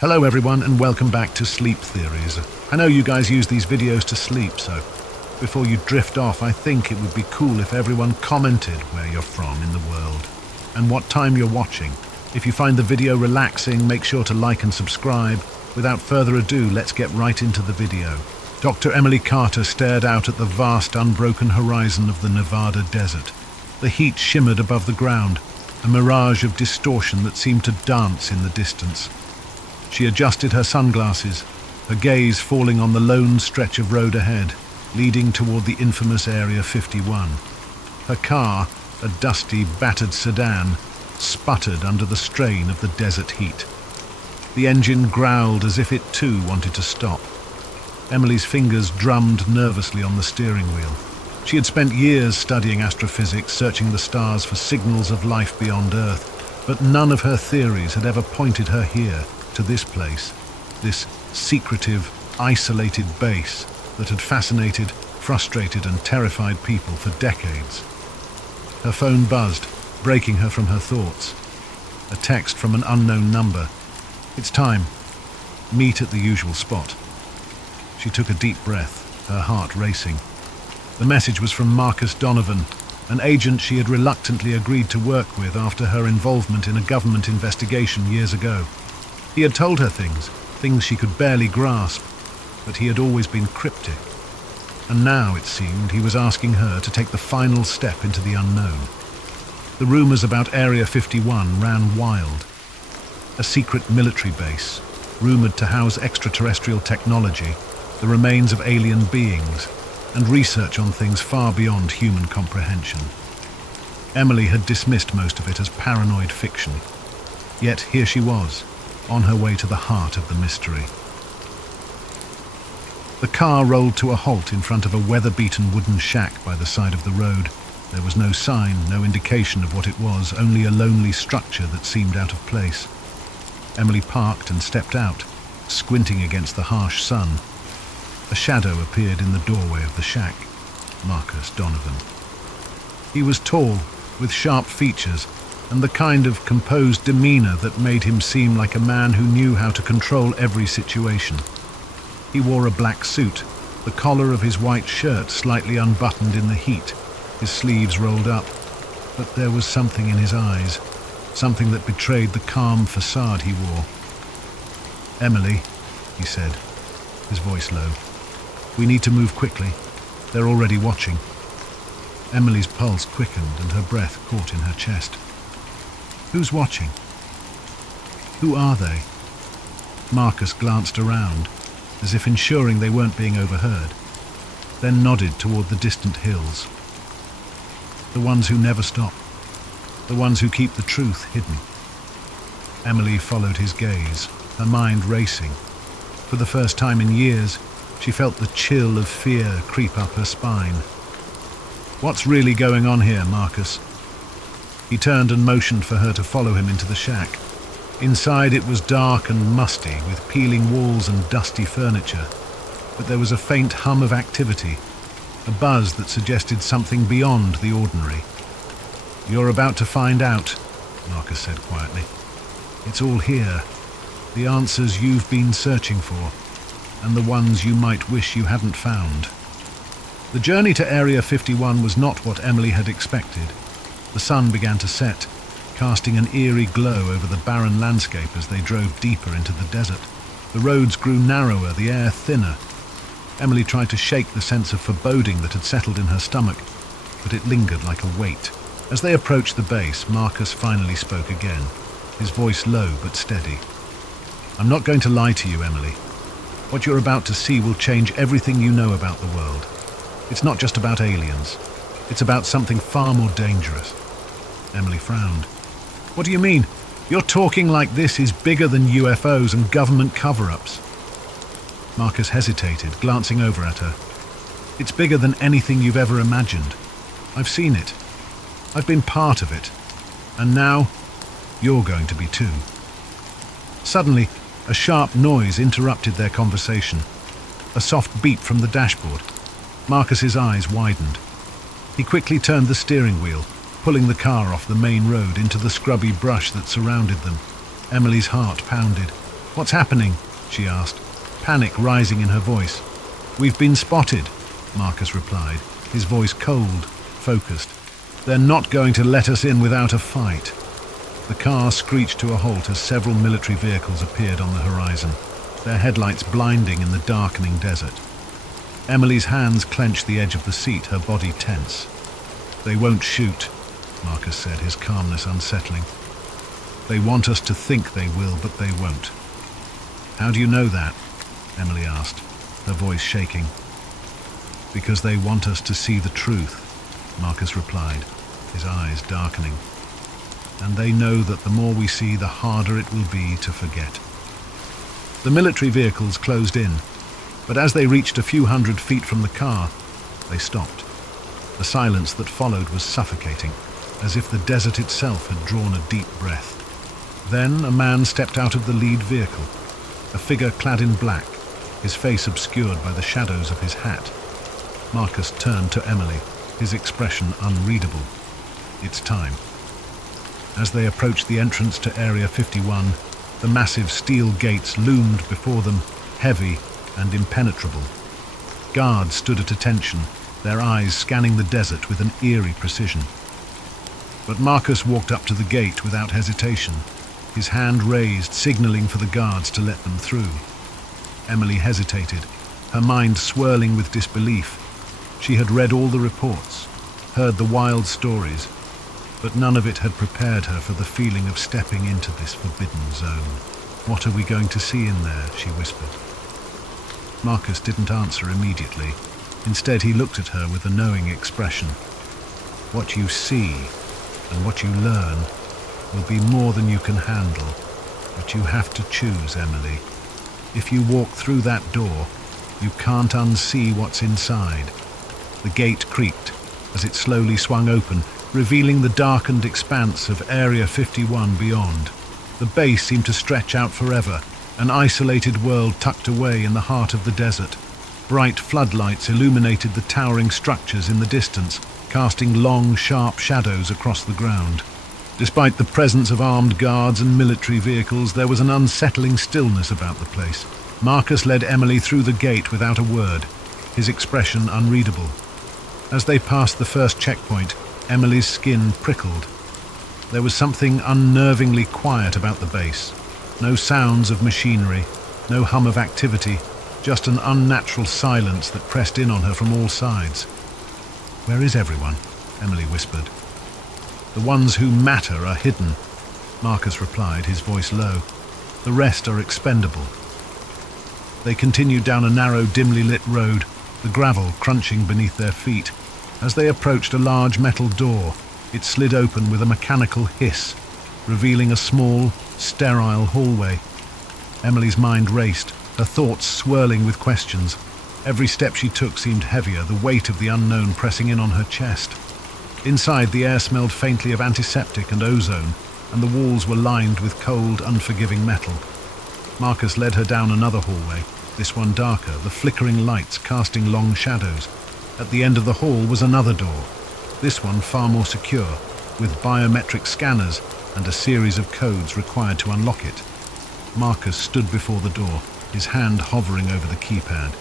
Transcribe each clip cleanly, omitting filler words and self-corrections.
Hello everyone and welcome back to Sleep Theories. I know you guys use these videos to sleep, so before you drift off, I think it would be cool if everyone commented where you're from in the world and what time you're watching. If you find the video relaxing, make sure to like and subscribe. Without further ado, let's get right into the video. Dr. Emily Carter stared out at the vast, unbroken horizon of the Nevada desert. The heat shimmered above the ground, a mirage of distortion that seemed to dance in the distance. She adjusted her sunglasses, her gaze falling on the lone stretch of road ahead, leading toward the infamous Area 51. Her car, a dusty, battered sedan, sputtered under the strain of the desert heat. The engine growled as if it too wanted to stop. Emily's fingers drummed nervously on the steering wheel. She had spent years studying astrophysics, searching the stars for signals of life beyond Earth, but none of her theories had ever pointed her here, to this place, this secretive, isolated base that had fascinated, frustrated and terrified people for decades. Her phone buzzed, breaking her from her thoughts. A text from an unknown number. "It's time. Meet at the usual spot." She took a deep breath, her heart racing. The message was from Marcus Donovan, an agent she had reluctantly agreed to work with after her involvement in a government investigation years ago. He had told her things she could barely grasp, but he had always been cryptic. And now, it seemed, he was asking her to take the final step into the unknown. The rumors about Area 51 ran wild. A secret military base, rumored to house extraterrestrial technology, the remains of alien beings, and research on things far beyond human comprehension. Emily had dismissed most of it as paranoid fiction. Yet here she was, on her way to the heart of the mystery. The car rolled to a halt in front of a weather-beaten wooden shack by the side of the road. There was no sign, no indication of what it was, only a lonely structure that seemed out of place. Emily parked and stepped out, squinting against the harsh sun. A shadow appeared in the doorway of the shack. Marcus Donovan. He was tall, with sharp features, and the kind of composed demeanor that made him seem like a man who knew how to control every situation. He wore a black suit, the collar of his white shirt slightly unbuttoned in the heat, his sleeves rolled up, but there was something in his eyes, something that betrayed the calm facade he wore. "Emily," he said, his voice low, "we need to move quickly. They're already watching." Emily's pulse quickened and her breath caught in her chest. Who's watching? Who are they? Marcus glanced around, as if ensuring they weren't being overheard, then nodded toward the distant hills. The ones who never stop. The ones who keep the truth hidden. Emily followed his gaze, her mind racing. For the first time in years, she felt the chill of fear creep up her spine. "What's really going on here, Marcus?" He turned and motioned for her to follow him into the shack. Inside it was dark and musty, with peeling walls and dusty furniture, but there was a faint hum of activity, a buzz that suggested something beyond the ordinary. "You're about to find out," Marcus said quietly. "It's all here, the answers you've been searching for, and the ones you might wish you hadn't found." The journey to Area 51 was not what Emily had expected. The sun began to set, casting an eerie glow over the barren landscape as they drove deeper into the desert. The roads grew narrower, the air thinner. Emily tried to shake the sense of foreboding that had settled in her stomach, but it lingered like a weight. As they approached the base, Marcus finally spoke again, his voice low but steady. "I'm not going to lie to you, Emily. What you're about to see will change everything you know about the world. It's not just about aliens. It's about something far more dangerous." Emily frowned. "What do you mean? You're talking like this is bigger than UFOs and government cover-ups." Marcus hesitated, glancing over at her. "It's bigger than anything you've ever imagined. I've seen it. I've been part of it. And now, you're going to be too." Suddenly, a sharp noise interrupted their conversation. A soft beep from the dashboard. Marcus's eyes widened. He quickly turned the steering wheel, pulling the car off the main road into the scrubby brush that surrounded them. Emily's heart pounded. "What's happening?" she asked, panic rising in her voice. "We've been spotted," Marcus replied, his voice cold, focused. "They're not going to let us in without a fight." The car screeched to a halt as several military vehicles appeared on the horizon, their headlights blinding in the darkening desert. Emily's hands clenched the edge of the seat, her body tense. "They won't shoot," Marcus said, his calmness unsettling. "They want us to think they will, but they won't." "How do you know that?" Emily asked, her voice shaking. "Because they want us to see the truth," Marcus replied, his eyes darkening. "And they know that the more we see, the harder it will be to forget." The military vehicles closed in, but as they reached a few hundred feet from the car, they stopped. The silence that followed was suffocating, as if the desert itself had drawn a deep breath. Then a man stepped out of the lead vehicle, a figure clad in black, his face obscured by the shadows of his hat. Marcus turned to Emily, his expression unreadable. "It's time." As they approached the entrance to Area 51, the massive steel gates loomed before them, heavy and impenetrable. Guards stood at attention, their eyes scanning the desert with an eerie precision. But Marcus walked up to the gate without hesitation, his hand raised, signaling for the guards to let them through. Emily hesitated, her mind swirling with disbelief. She had read all the reports, heard the wild stories, but none of it had prepared her for the feeling of stepping into this forbidden zone. "What are we going to see in there?" she whispered. Marcus didn't answer immediately. Instead, he looked at her with a knowing expression. "What you see and what you learn will be more than you can handle, but you have to choose, Emily. If you walk through that door, you can't unsee what's inside." The gate creaked as it slowly swung open, revealing the darkened expanse of Area 51 beyond. The base seemed to stretch out forever, an isolated world tucked away in the heart of the desert. Bright floodlights illuminated the towering structures in the distance, casting long, sharp shadows across the ground. Despite the presence of armed guards and military vehicles, there was an unsettling stillness about the place. Marcus led Emily through the gate without a word, his expression unreadable. As they passed the first checkpoint, Emily's skin prickled. There was something unnervingly quiet about the base. No sounds of machinery, no hum of activity, just an unnatural silence that pressed in on her from all sides. "Where is everyone?" Emily whispered. "The ones who matter are hidden," Marcus replied, his voice low. "The rest are expendable." They continued down a narrow, dimly lit road, the gravel crunching beneath their feet. As they approached a large metal door, it slid open with a mechanical hiss, revealing a small, sterile hallway. Emily's mind raced, her thoughts swirling with questions. Every step she took seemed heavier, the weight of the unknown pressing in on her chest. Inside, the air smelled faintly of antiseptic and ozone, and the walls were lined with cold, unforgiving metal. Marcus led her down another hallway, this one darker, the flickering lights casting long shadows. At the end of the hall was another door, this one far more secure, with biometric scanners and a series of codes required to unlock it. Marcus stood before the door, his hand hovering over the keypad.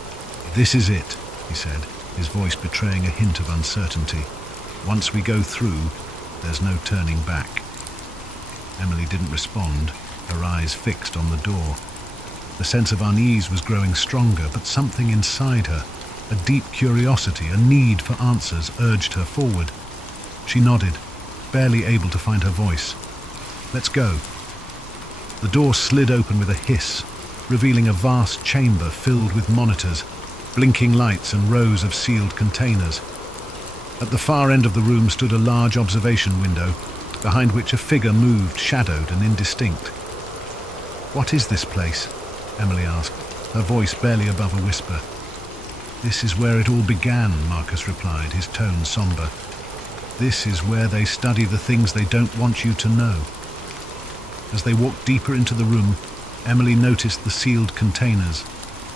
"This is it," he said, his voice betraying a hint of uncertainty. "Once we go through, there's no turning back." Emily didn't respond, her eyes fixed on the door. The sense of unease was growing stronger, but something inside her, a deep curiosity, a need for answers, urged her forward. She nodded, barely able to find her voice. "Let's go." The door slid open with a hiss, revealing a vast chamber filled with monitors, blinking lights and rows of sealed containers. At the far end of the room stood a large observation window, behind which a figure moved, shadowed and indistinct. "What is this place?" Emily asked, her voice barely above a whisper. "This is where it all began," Marcus replied, his tone somber. "This is where they study the things they don't want you to know." As they walked deeper into the room, Emily noticed the sealed containers,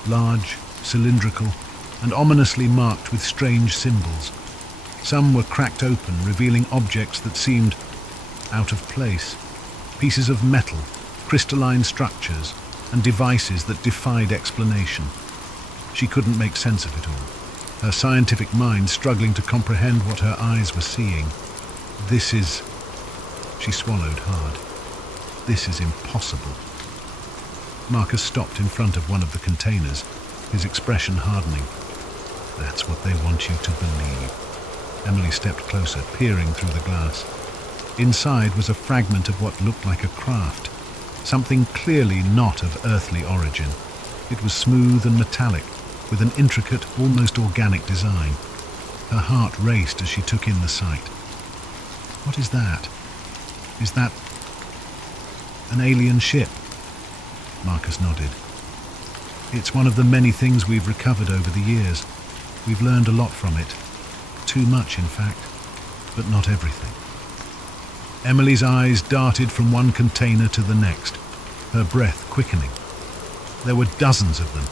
large, cylindrical, and ominously marked with strange symbols. Some were cracked open, revealing objects that seemed, out of place. Pieces of metal, crystalline structures, almost like and devices that defied explanation. She couldn't make sense of it all, her scientific mind struggling to comprehend what her eyes were seeing. This is... She swallowed hard. This is impossible. Marcus stopped in front of one of the containers, his expression hardening. That's what they want you to believe. Emily stepped closer, peering through the glass. Inside was a fragment of what looked like a craft, something clearly not of earthly origin. It was smooth and metallic, with an intricate, almost organic design. Her heart raced as she took in the sight. What is that? Is that an alien ship? Marcus nodded. It's one of the many things we've recovered over the years. We've learned a lot from it. Too much, in fact, but not everything. Emily's eyes darted from one container to the next, her breath quickening. There were dozens of them,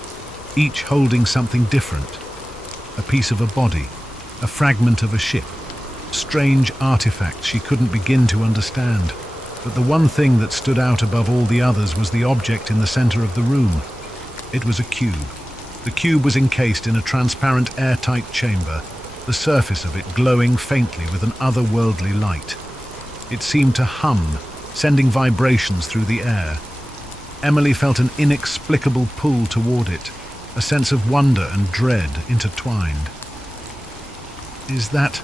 each holding something different. A piece of a body, a fragment of a ship, strange artifacts she couldn't begin to understand. But the one thing that stood out above all the others was the object in the center of the room. It was a cube. The cube was encased in a transparent, airtight chamber, the surface of it glowing faintly with an otherworldly light. It seemed to hum, sending vibrations through the air. Emily felt an inexplicable pull toward it, a sense of wonder and dread intertwined. Is that...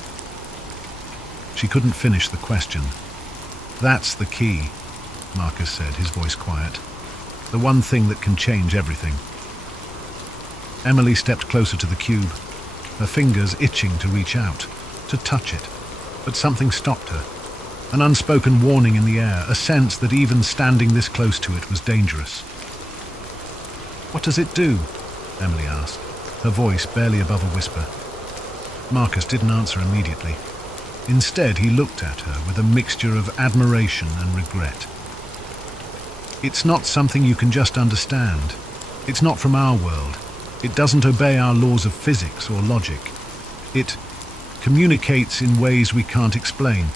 She couldn't finish the question. That's the key, Marcus said, his voice quiet. The one thing that can change everything. Emily stepped closer to the cube, her fingers itching to reach out, to touch it. But something stopped her. An unspoken warning in the air, a sense that even standing this close to it was dangerous. What does it do? Emily asked, her voice barely above a whisper. Marcus didn't answer immediately. Instead, he looked at her with a mixture of admiration and regret. It's not something you can just understand. It's not from our world. It doesn't obey our laws of physics or logic. It communicates in ways we can't explain.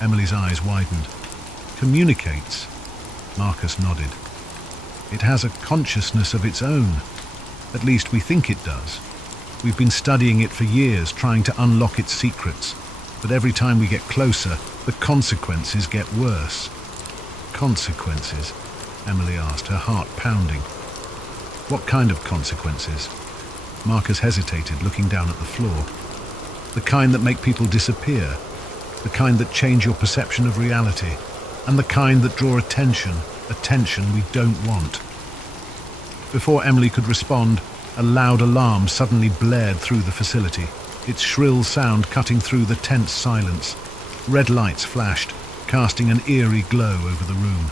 Emily's eyes widened. Communicates? Marcus nodded. It has a consciousness of its own. At least we think it does. We've been studying it for years, trying to unlock its secrets. But every time we get closer, the consequences get worse. Consequences? Emily asked, her heart pounding. What kind of consequences? Marcus hesitated, looking down at the floor. The kind that make people disappear, the kind that change your perception of reality, and the kind that draw attention we don't want. Before Emily could respond, a loud alarm suddenly blared through the facility, its shrill sound cutting through the tense silence. Red lights flashed, casting an eerie glow over the room.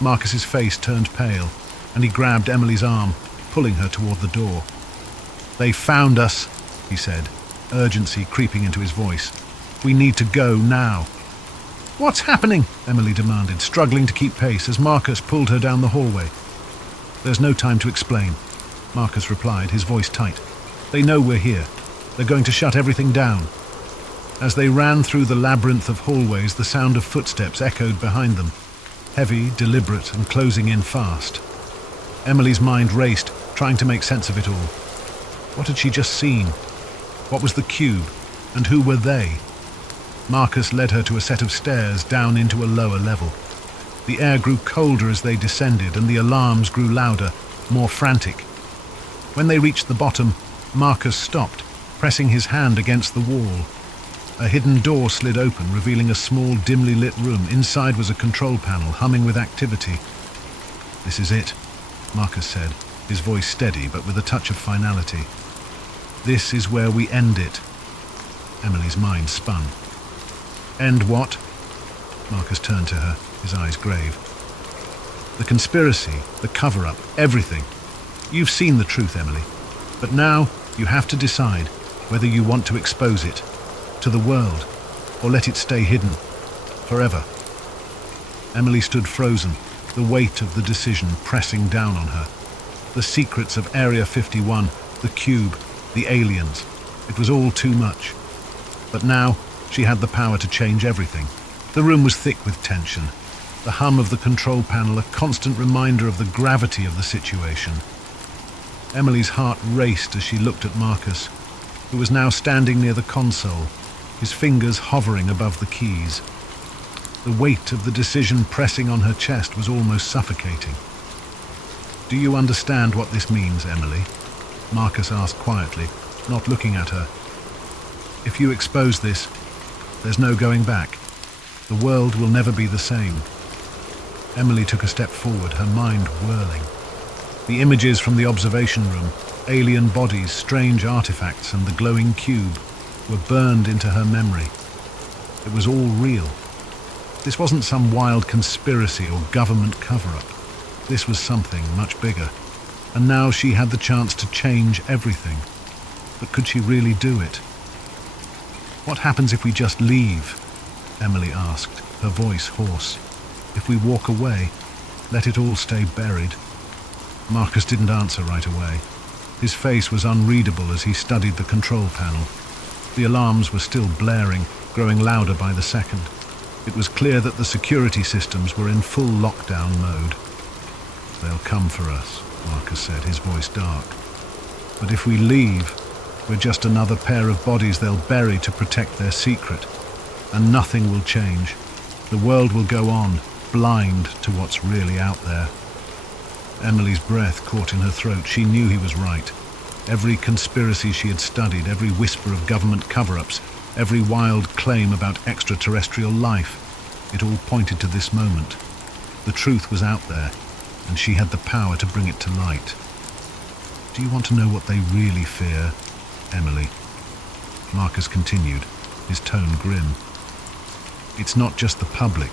Marcus's face turned pale, and he grabbed Emily's arm, pulling her toward the door. "They found us," he said, urgency creeping into his voice. "We need to go now." "What's happening?" Emily demanded, struggling to keep pace as Marcus pulled her down the hallway. "There's no time to explain," Marcus replied, his voice tight. "They know we're here. They're going to shut everything down." As they ran through the labyrinth of hallways, the sound of footsteps echoed behind them, heavy, deliberate, and closing in fast. Emily's mind raced, trying to make sense of it all. What had she just seen? What was the cube? And who were they? Marcus led her to a set of stairs down into a lower level. The air grew colder as they descended, and the alarms grew louder, more frantic. When they reached the bottom, Marcus stopped, pressing his hand against the wall. A hidden door slid open, revealing a small, dimly lit room. Inside was a control panel, humming with activity. "This is it," Marcus said, his voice steady but with a touch of finality. "This is where we end it." Emily's mind spun. "End what?" Marcus turned to her, his eyes grave. "The conspiracy, the cover-up, everything. You've seen the truth, Emily. But now you have to decide whether you want to expose it to the world or let it stay hidden forever." Emily stood frozen, the weight of the decision pressing down on her. The secrets of Area 51, the cube, the aliens. It was all too much. But now she had the power to change everything. The room was thick with tension. the hum of the control panel a constant reminder of the gravity of the situation. Emily's heart raced as she looked at Marcus, who was now standing near the console, his fingers hovering above the keys. The weight of the decision pressing on her chest was almost suffocating. "Do you understand what this means, Emily?" Marcus asked quietly, not looking at her. "If you expose this, there's no going back. The world will never be the same." Emily took a step forward, her mind whirling. The images from the observation room, alien bodies, strange artifacts, and the glowing cube were burned into her memory. It was all real. This wasn't some wild conspiracy or government cover-up. This was something much bigger. And now she had the chance to change everything. But could she really do it? "What happens if we just leave?" Emily asked, her voice hoarse. "If we walk away, let it all stay buried?" Marcus didn't answer right away. His face was unreadable as he studied the control panel. The alarms were still blaring, growing louder by the second. It was clear that the security systems were in full lockdown mode. "They'll come for us," Marcus said, his voice dark. "But if we leave, we're just another pair of bodies they'll bury to protect their secret. And nothing will change. The world will go on, blind to what's really out there." Emily's breath caught in her throat. She knew he was right. Every conspiracy she had studied, every whisper of government cover-ups, every wild claim about extraterrestrial life, it all pointed to this moment. The truth was out there, and she had the power to bring it to light. "Do you want to know what they really fear, Emily?" Marcus continued, his tone grim. "It's not just the public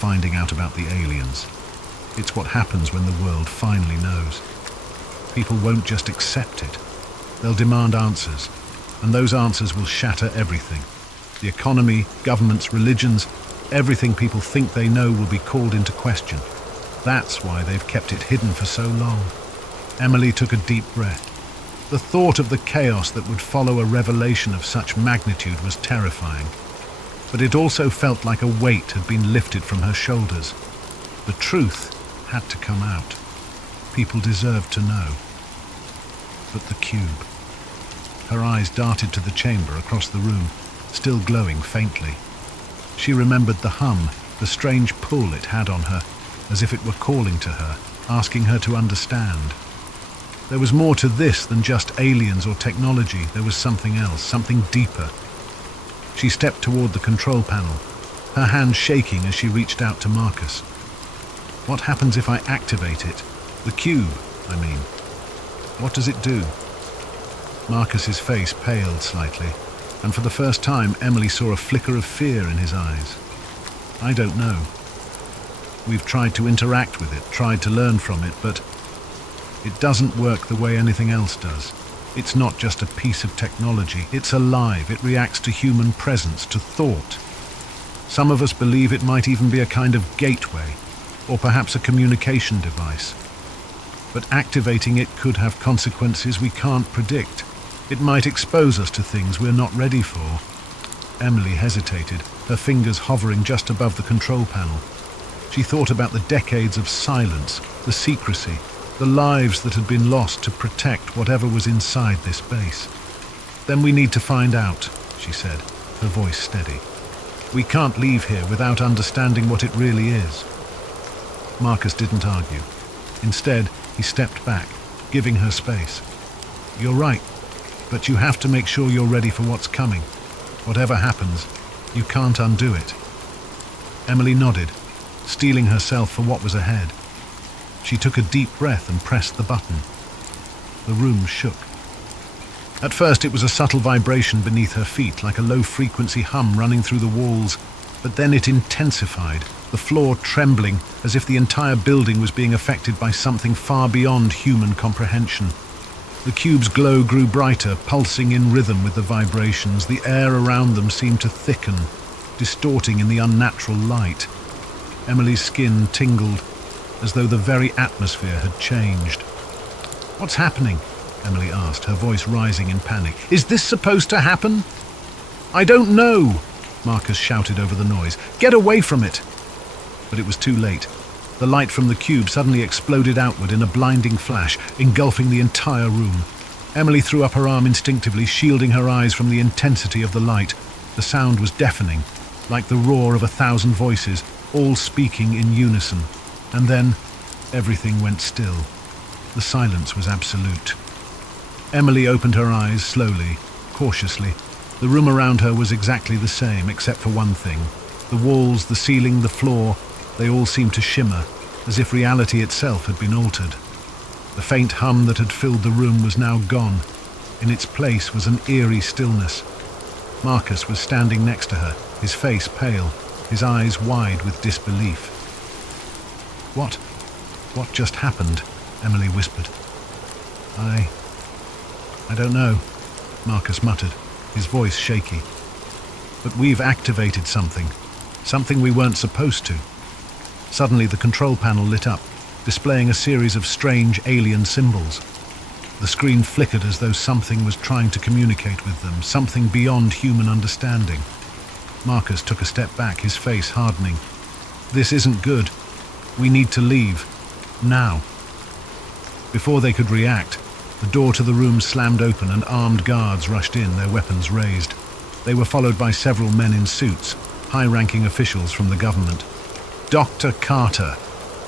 finding out about the aliens. It's what happens when the world finally knows. People won't just accept it. They'll demand answers, and those answers will shatter everything. The economy, governments, religions, everything people think they know will be called into question. That's why they've kept it hidden for so long." Emily took a deep breath. The thought of the chaos that would follow a revelation of such magnitude was terrifying. But it also felt like a weight had been lifted from her shoulders. The truth had to come out. People deserved to know. But the cube. Her eyes darted to the chamber across the room, still glowing faintly. She remembered the hum, the strange pull it had on her, as if it were calling to her, asking her to understand. There was more to this than just aliens or technology. There was something else, something deeper. She stepped toward the control panel, her hand shaking as she reached out to Marcus. "What happens if I activate it? The cube, I mean. What does it do?" Marcus's face paled slightly, and for the first time Emily saw a flicker of fear in his eyes. "I don't know. We've tried to interact with it, tried to learn from it, but it doesn't work the way anything else does. It's not just a piece of technology. It's alive. It reacts to human presence, to thought. Some of us believe it might even be a kind of gateway, or perhaps a communication device. But activating it could have consequences we can't predict. It might expose us to things we're not ready for." Emily hesitated, her fingers hovering just above the control panel. She thought about the decades of silence, the secrecy, the lives that had been lost to protect whatever was inside this base. "Then we need to find out," she said, her voice steady. "We can't leave here without understanding what it really is." Marcus didn't argue. Instead, he stepped back, giving her space. "You're right, but you have to make sure you're ready for what's coming. Whatever happens, you can't undo it." Emily nodded, steeling herself for what was ahead. She took a deep breath and pressed the button. The room shook. At first it was a subtle vibration beneath her feet, like a low-frequency hum running through the walls, but then it intensified, the floor trembling as if the entire building was being affected by something far beyond human comprehension. The cube's glow grew brighter, pulsing in rhythm with the vibrations. The air around them seemed to thicken, distorting in the unnatural light. Emily's skin tingled, as though the very atmosphere had changed. "What's happening?" Emily asked, her voice rising in panic. "Is this supposed to happen?" "I don't know," Marcus shouted over the noise. "Get away from it!" but it was too late. The light from the cube suddenly exploded outward in a blinding flash, engulfing the entire room. Emily threw up her arm instinctively, shielding her eyes from the intensity of the light. The sound was deafening, like the roar of 1,000 voices, all speaking in unison. And then, everything went still. The silence was absolute. Emily opened her eyes slowly, cautiously. The room around her was exactly the same, except for one thing. The walls, the ceiling, the floor, they all seemed to shimmer, as if reality itself had been altered. The faint hum that had filled the room was now gone. In its place was an eerie stillness. Marcus was standing next to her, his face pale, his eyes wide with disbelief. What just happened?" Emily whispered. I don't know," Marcus muttered, his voice shaky. "But we've activated something we weren't supposed to." Suddenly the control panel lit up, displaying a series of strange alien symbols. The screen flickered as though something was trying to communicate with them, something beyond human understanding. Marcus took a step back, his face hardening. "This isn't good. We need to leave. Now." Before they could react, the door to the room slammed open and armed guards rushed in, their weapons raised. They were followed by several men in suits, high-ranking officials from the government. "Dr. Carter,"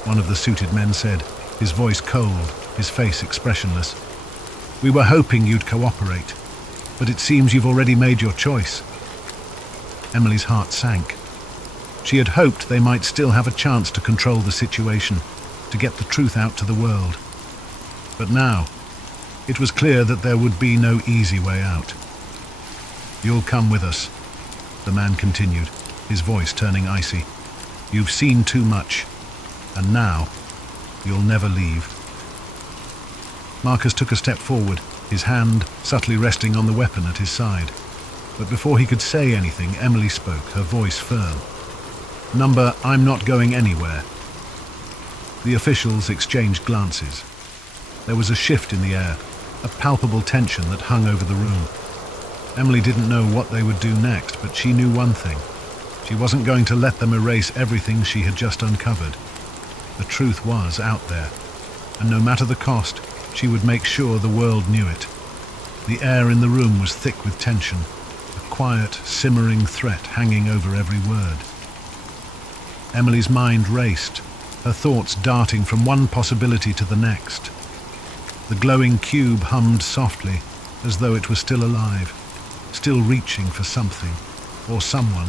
one of the suited men said, his voice cold, his face expressionless. "We were hoping you'd cooperate, but it seems you've already made your choice." Emily's heart sank. She had hoped they might still have a chance to control the situation, to get the truth out to the world. But now, it was clear that there would be no easy way out. "You'll come with us," the man continued, his voice turning icy. "You've seen too much, and now you'll never leave." Marcus took a step forward, his hand subtly resting on the weapon at his side. But before he could say anything, Emily spoke, her voice firm. "Number, I'm not going anywhere." The officials exchanged glances. There was a shift in the air, a palpable tension that hung over the room. Emily didn't know what they would do next, but she knew one thing. She wasn't going to let them erase everything she had just uncovered. The truth was out there, and no matter the cost, she would make sure the world knew it. The air in the room was thick with tension, a quiet, simmering threat hanging over every word. Emily's mind raced, her thoughts darting from one possibility to the next. The glowing cube hummed softly, as though it was still alive, still reaching for something, or someone.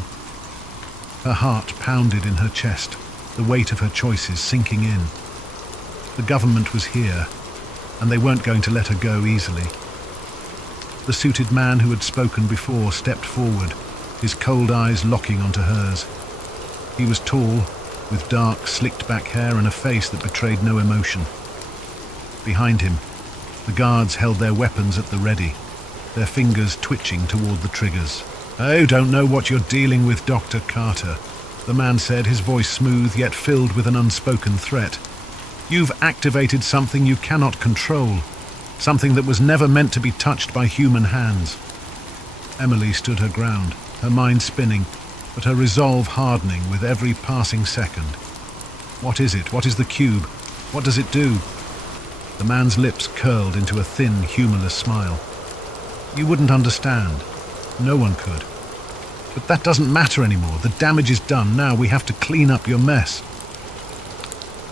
Her heart pounded in her chest, the weight of her choices sinking in. The government was here, and they weren't going to let her go easily. The suited man who had spoken before stepped forward, his cold eyes locking onto hers. He was tall, with dark, slicked-back hair and a face that betrayed no emotion. Behind him, the guards held their weapons at the ready, their fingers twitching toward the triggers. "I don't know what you're dealing with, Dr. Carter," the man said, his voice smooth yet filled with an unspoken threat. "You've activated something you cannot control, something that was never meant to be touched by human hands." Emily stood her ground, her mind spinning, but her resolve hardening with every passing second. "What is it? What is the cube? What does it do?" The man's lips curled into a thin, humorless smile. "You wouldn't understand. No one could. But that doesn't matter anymore. The damage is done. Now we have to clean up your mess."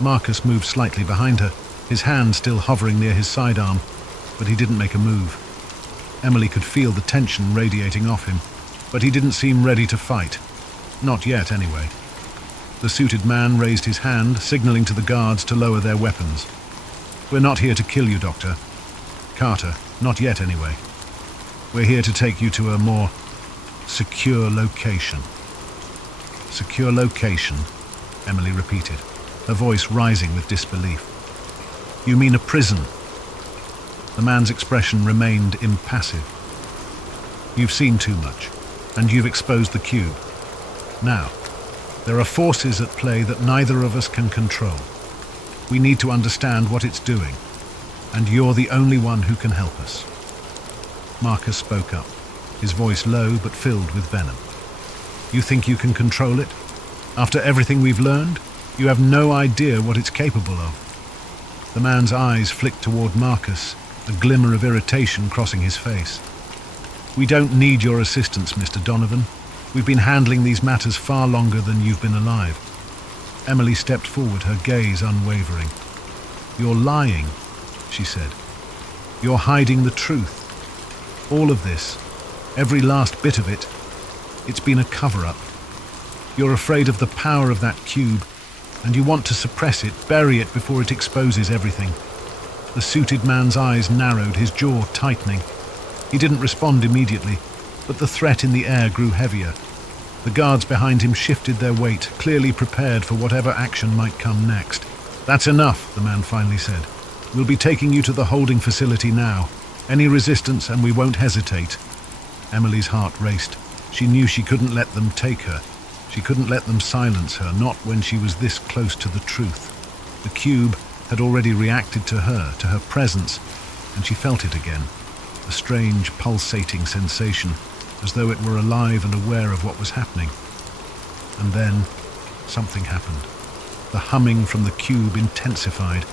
Marcus moved slightly behind her, his hand still hovering near his sidearm, but he didn't make a move. Emily could feel the tension radiating off him, but he didn't seem ready to fight. Not yet, anyway. The suited man raised his hand, signaling to the guards to lower their weapons. "We're not here to kill you, Doctor Carter. Not yet, anyway. We're here to take you to a more secure location." "Secure location," Emily repeated, her voice rising with disbelief. "You mean a prison?" The man's expression remained impassive. "You've seen too much, and you've exposed the cube. Now, there are forces at play that neither of us can control. We need to understand what it's doing, and you're the only one who can help us." Marcus spoke up, his voice low but filled with venom. "You think you can control it? After everything we've learned? You have no idea what it's capable of." The man's eyes flicked toward Marcus, a glimmer of irritation crossing his face. "We don't need your assistance, Mr. Donovan. We've been handling these matters far longer than you've been alive." Emily stepped forward, her gaze unwavering. "You're lying," she said. "You're hiding the truth. All of this, every last bit of it, it's been a cover-up. You're afraid of the power of that cube, and you want to suppress it, bury it before it exposes everything." The suited man's eyes narrowed, his jaw tightening. He didn't respond immediately, but the threat in the air grew heavier. The guards behind him shifted their weight, clearly prepared for whatever action might come next. "That's enough," the man finally said. "We'll be taking you to the holding facility now. Any resistance and we won't hesitate." Emily's heart raced. She knew she couldn't let them take her. She couldn't let them silence her, not when she was this close to the truth. The cube had already reacted to her presence, and she felt it again. A strange, pulsating sensation, as though it were alive and aware of what was happening. And then, something happened. The humming from the cube intensified,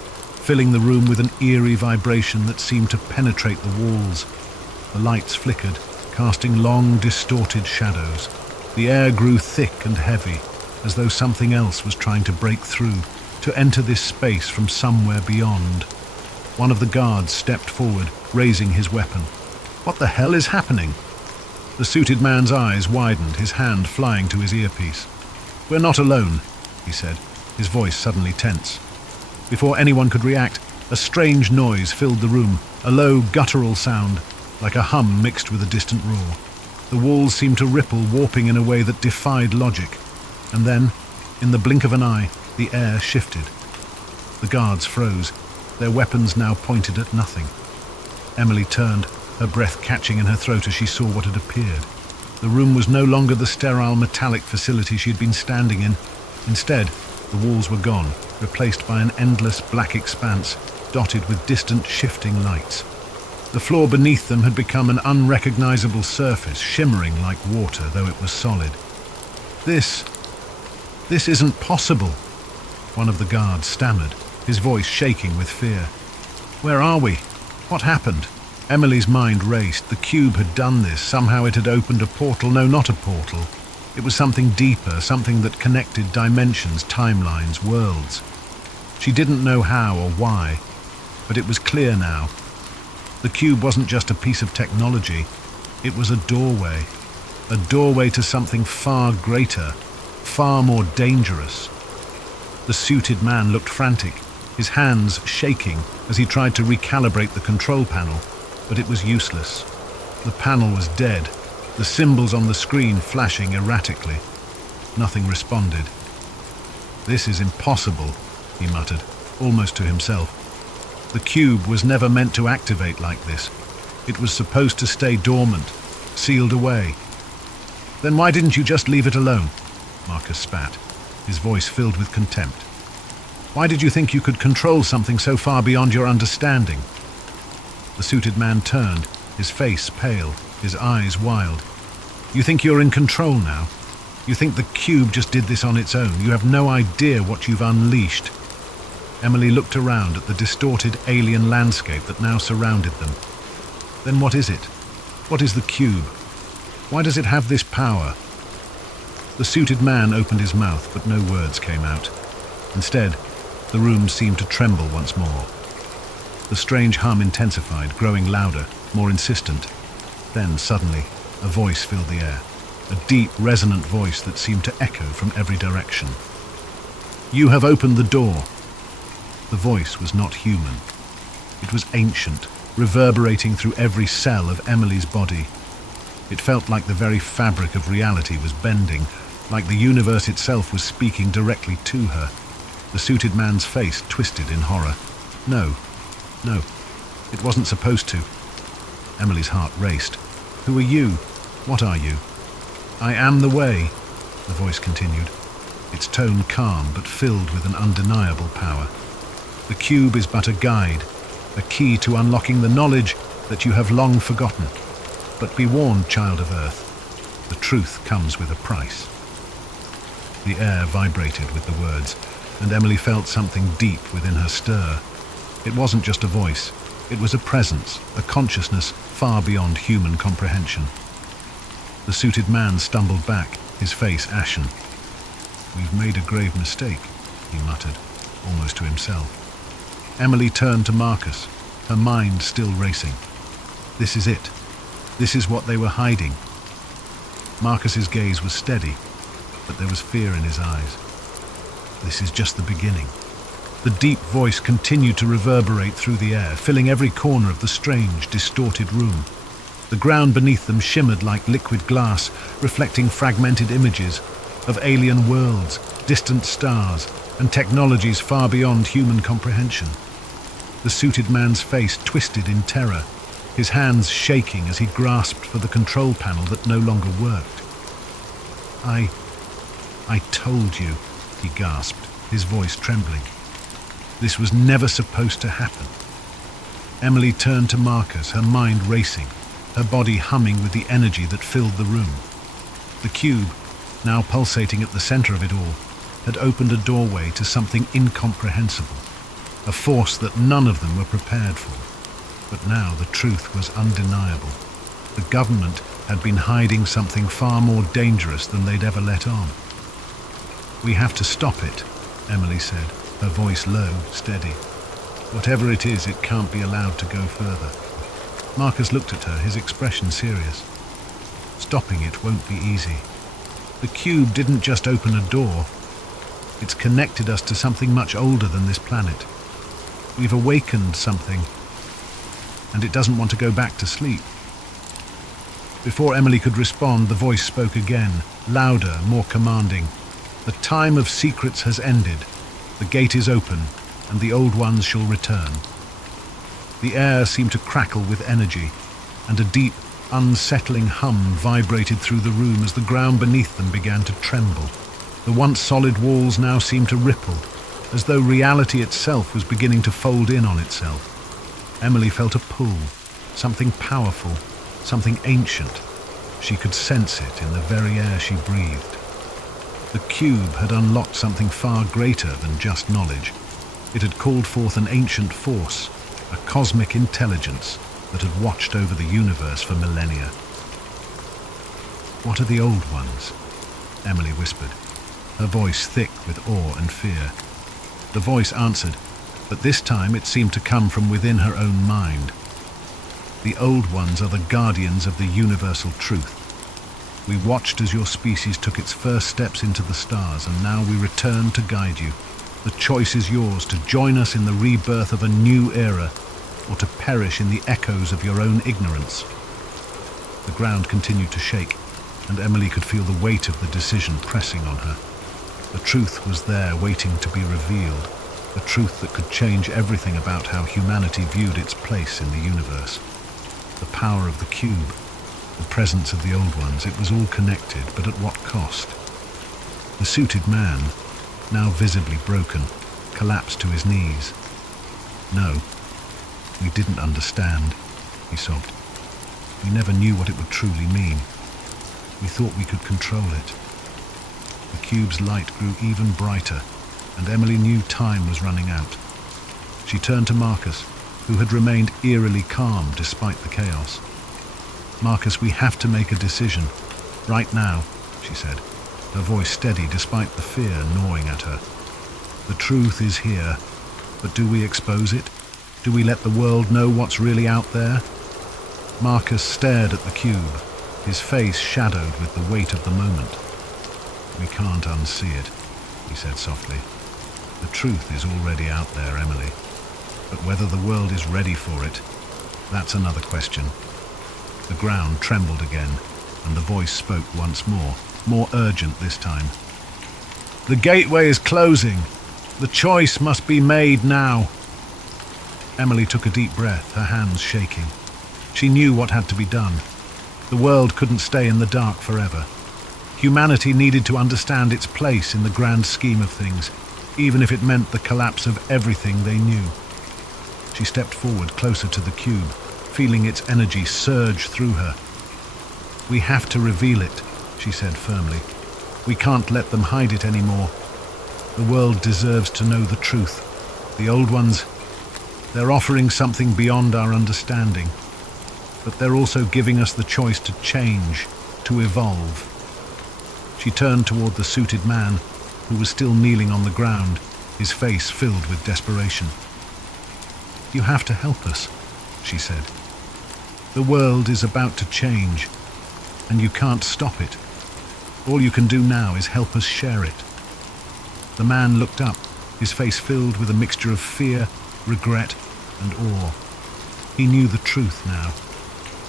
filling the room with an eerie vibration that seemed to penetrate the walls. The lights flickered, casting long, distorted shadows. The air grew thick and heavy, as though something else was trying to break through, to enter this space from somewhere beyond. One of the guards stepped forward, raising his weapon. "What the hell is happening?" The suited man's eyes widened, his hand flying to his earpiece. "We're not alone," he said, his voice suddenly tense. Before anyone could react, a strange noise filled the room, a low, guttural sound, like a hum mixed with a distant roar. The walls seemed to ripple, warping in a way that defied logic. And then, in the blink of an eye, the air shifted. The guards froze, their weapons now pointed at nothing. Emily turned, her breath catching in her throat as she saw what had appeared. The room was no longer the sterile metallic facility she had been standing in. Instead, the walls were gone, replaced by an endless black expanse, dotted with distant shifting lights. The floor beneath them had become an unrecognizable surface, shimmering like water, though it was solid. This isn't possible," one of the guards stammered, his voice shaking with fear. "Where are we? What happened?" Emily's mind raced. The cube had done this. Somehow it had opened a portal. No, not a portal. It was something deeper, something that connected dimensions, timelines, worlds. She didn't know how or why, but it was clear now. The cube wasn't just a piece of technology. It was a doorway to something far greater, far more dangerous. The suited man looked frantic, his hands shaking as he tried to recalibrate the control panel, but it was useless. The panel was dead, the symbols on the screen flashing erratically. Nothing responded. "This is impossible," he muttered, almost to himself. The cube was never meant to activate like this. It was supposed to stay dormant, sealed away. "Then why didn't you just leave it alone?" Marcus spat, his voice filled with contempt. "Why did you think you could control something so far beyond your understanding?" The suited man turned, his face pale, his eyes wild. "You think you're in control now? You think the cube just did this on its own? You have no idea what you've unleashed." Emily looked around at the distorted alien landscape that now surrounded them. "Then what is it? What is the cube? Why does it have this power?" The suited man opened his mouth, but no words came out. Instead, the room seemed to tremble once more. The strange hum intensified, growing louder, more insistent. Then, suddenly, a voice filled the air, a deep, resonant voice that seemed to echo from every direction. "You have opened the door." The voice was not human. It was ancient, reverberating through every cell of Emily's body. It felt like the very fabric of reality was bending, like the universe itself was speaking directly to her. The suited man's face twisted in horror. No, it wasn't supposed to. Emily's heart raced. "Who are you? What are you?" "I am the way," the voice continued, its tone calm but filled with an undeniable power. "The cube is but a guide, a key to unlocking the knowledge that you have long forgotten. But be warned, child of Earth, the truth comes with a price." The air vibrated with the words. and Emily felt something deep within her stir. It wasn't just a voice. It was a presence, a consciousness far beyond human comprehension. The suited man stumbled back, his face ashen. "We've made a grave mistake," he muttered, almost to himself. Emily turned to Marcus, her mind still racing. This is it. This is what they were hiding. Marcus's gaze was steady, but there was fear in his eyes. This is just the beginning. The deep voice continued to reverberate through the air, filling every corner of the strange, distorted room. The ground beneath them shimmered like liquid glass, reflecting fragmented images of alien worlds, distant stars, and technologies far beyond human comprehension. The suited man's face twisted in terror, his hands shaking as he grasped for the control panel that no longer worked. I told you," he gasped, his voice trembling. "This was never supposed to happen." Emily turned to Marcus, her mind racing, her body humming with the energy that filled the room. The cube, now pulsating at the center of it all, had opened a doorway to something incomprehensible, a force that none of them were prepared for. But now the truth was undeniable. The government had been hiding something far more dangerous than they'd ever let on. "We have to stop it," Emily said, her voice low, steady. "Whatever it is, it can't be allowed to go further." Marcus looked at her, his expression serious. "Stopping it won't be easy. The cube didn't just open a door. It's connected us to something much older than this planet. We've awakened something, and it doesn't want to go back to sleep." Before Emily could respond, the voice spoke again, louder, more commanding. "The time of secrets has ended. The gate is open, and the old ones shall return." The air seemed to crackle with energy, and a deep, unsettling hum vibrated through the room as the ground beneath them began to tremble. The once solid walls now seemed to ripple, as though reality itself was beginning to fold in on itself. Emily felt a pull, something powerful, something ancient. She could sense it in the very air she breathed. The cube had unlocked something far greater than just knowledge. It had called forth an ancient force, a cosmic intelligence that had watched over the universe for millennia. "What are the old ones?" Emily whispered, her voice thick with awe and fear. The voice answered, but this time it seemed to come from within her own mind. "The old ones are the guardians of the universal truth. We watched as your species took its first steps into the stars, and now we return to guide you. The choice is yours, to join us in the rebirth of a new era, or to perish in the echoes of your own ignorance." The ground continued to shake, and Emily could feel the weight of the decision pressing on her. The truth was there, waiting to be revealed, a truth that could change everything about how humanity viewed its place in the universe. The power of the cube, the presence of the old ones, it was all connected, but at what cost? The suited man, now visibly broken, collapsed to his knees. "No, we didn't understand," he sobbed. "We never knew what it would truly mean. We thought we could control it." The cube's light grew even brighter, and Emily knew time was running out. She turned to Marcus, who had remained eerily calm despite the chaos. "Marcus, we have to make a decision. Right now," she said, her voice steady despite the fear gnawing at her. "The truth is here, but do we expose it? Do we let the world know what's really out there?" Marcus stared at the cube, his face shadowed with the weight of the moment. "We can't unsee it," he said softly. "The truth is already out there, Emily. But whether the world is ready for it, that's another question." The ground trembled again, and the voice spoke once more urgent this time. "The gateway is closing. The choice must be made now." Emily took a deep breath, her hands shaking. She knew what had to be done. The world couldn't stay in the dark forever. Humanity needed to understand its place in the grand scheme of things, even if it meant the collapse of everything they knew. She stepped forward, closer to the cube, feeling its energy surge through her. "We have to reveal it," she said firmly. "We can't let them hide it anymore." The world deserves to know the truth. The old ones, they're offering something beyond our understanding, but they're also giving us the choice to change, to evolve. She turned toward the suited man, who was still kneeling on the ground, his face filled with desperation. "You have to help us," she said. "The world is about to change, and you can't stop it. All you can do now is help us share it." The man looked up, his face filled with a mixture of fear, regret, and awe. He knew the truth now,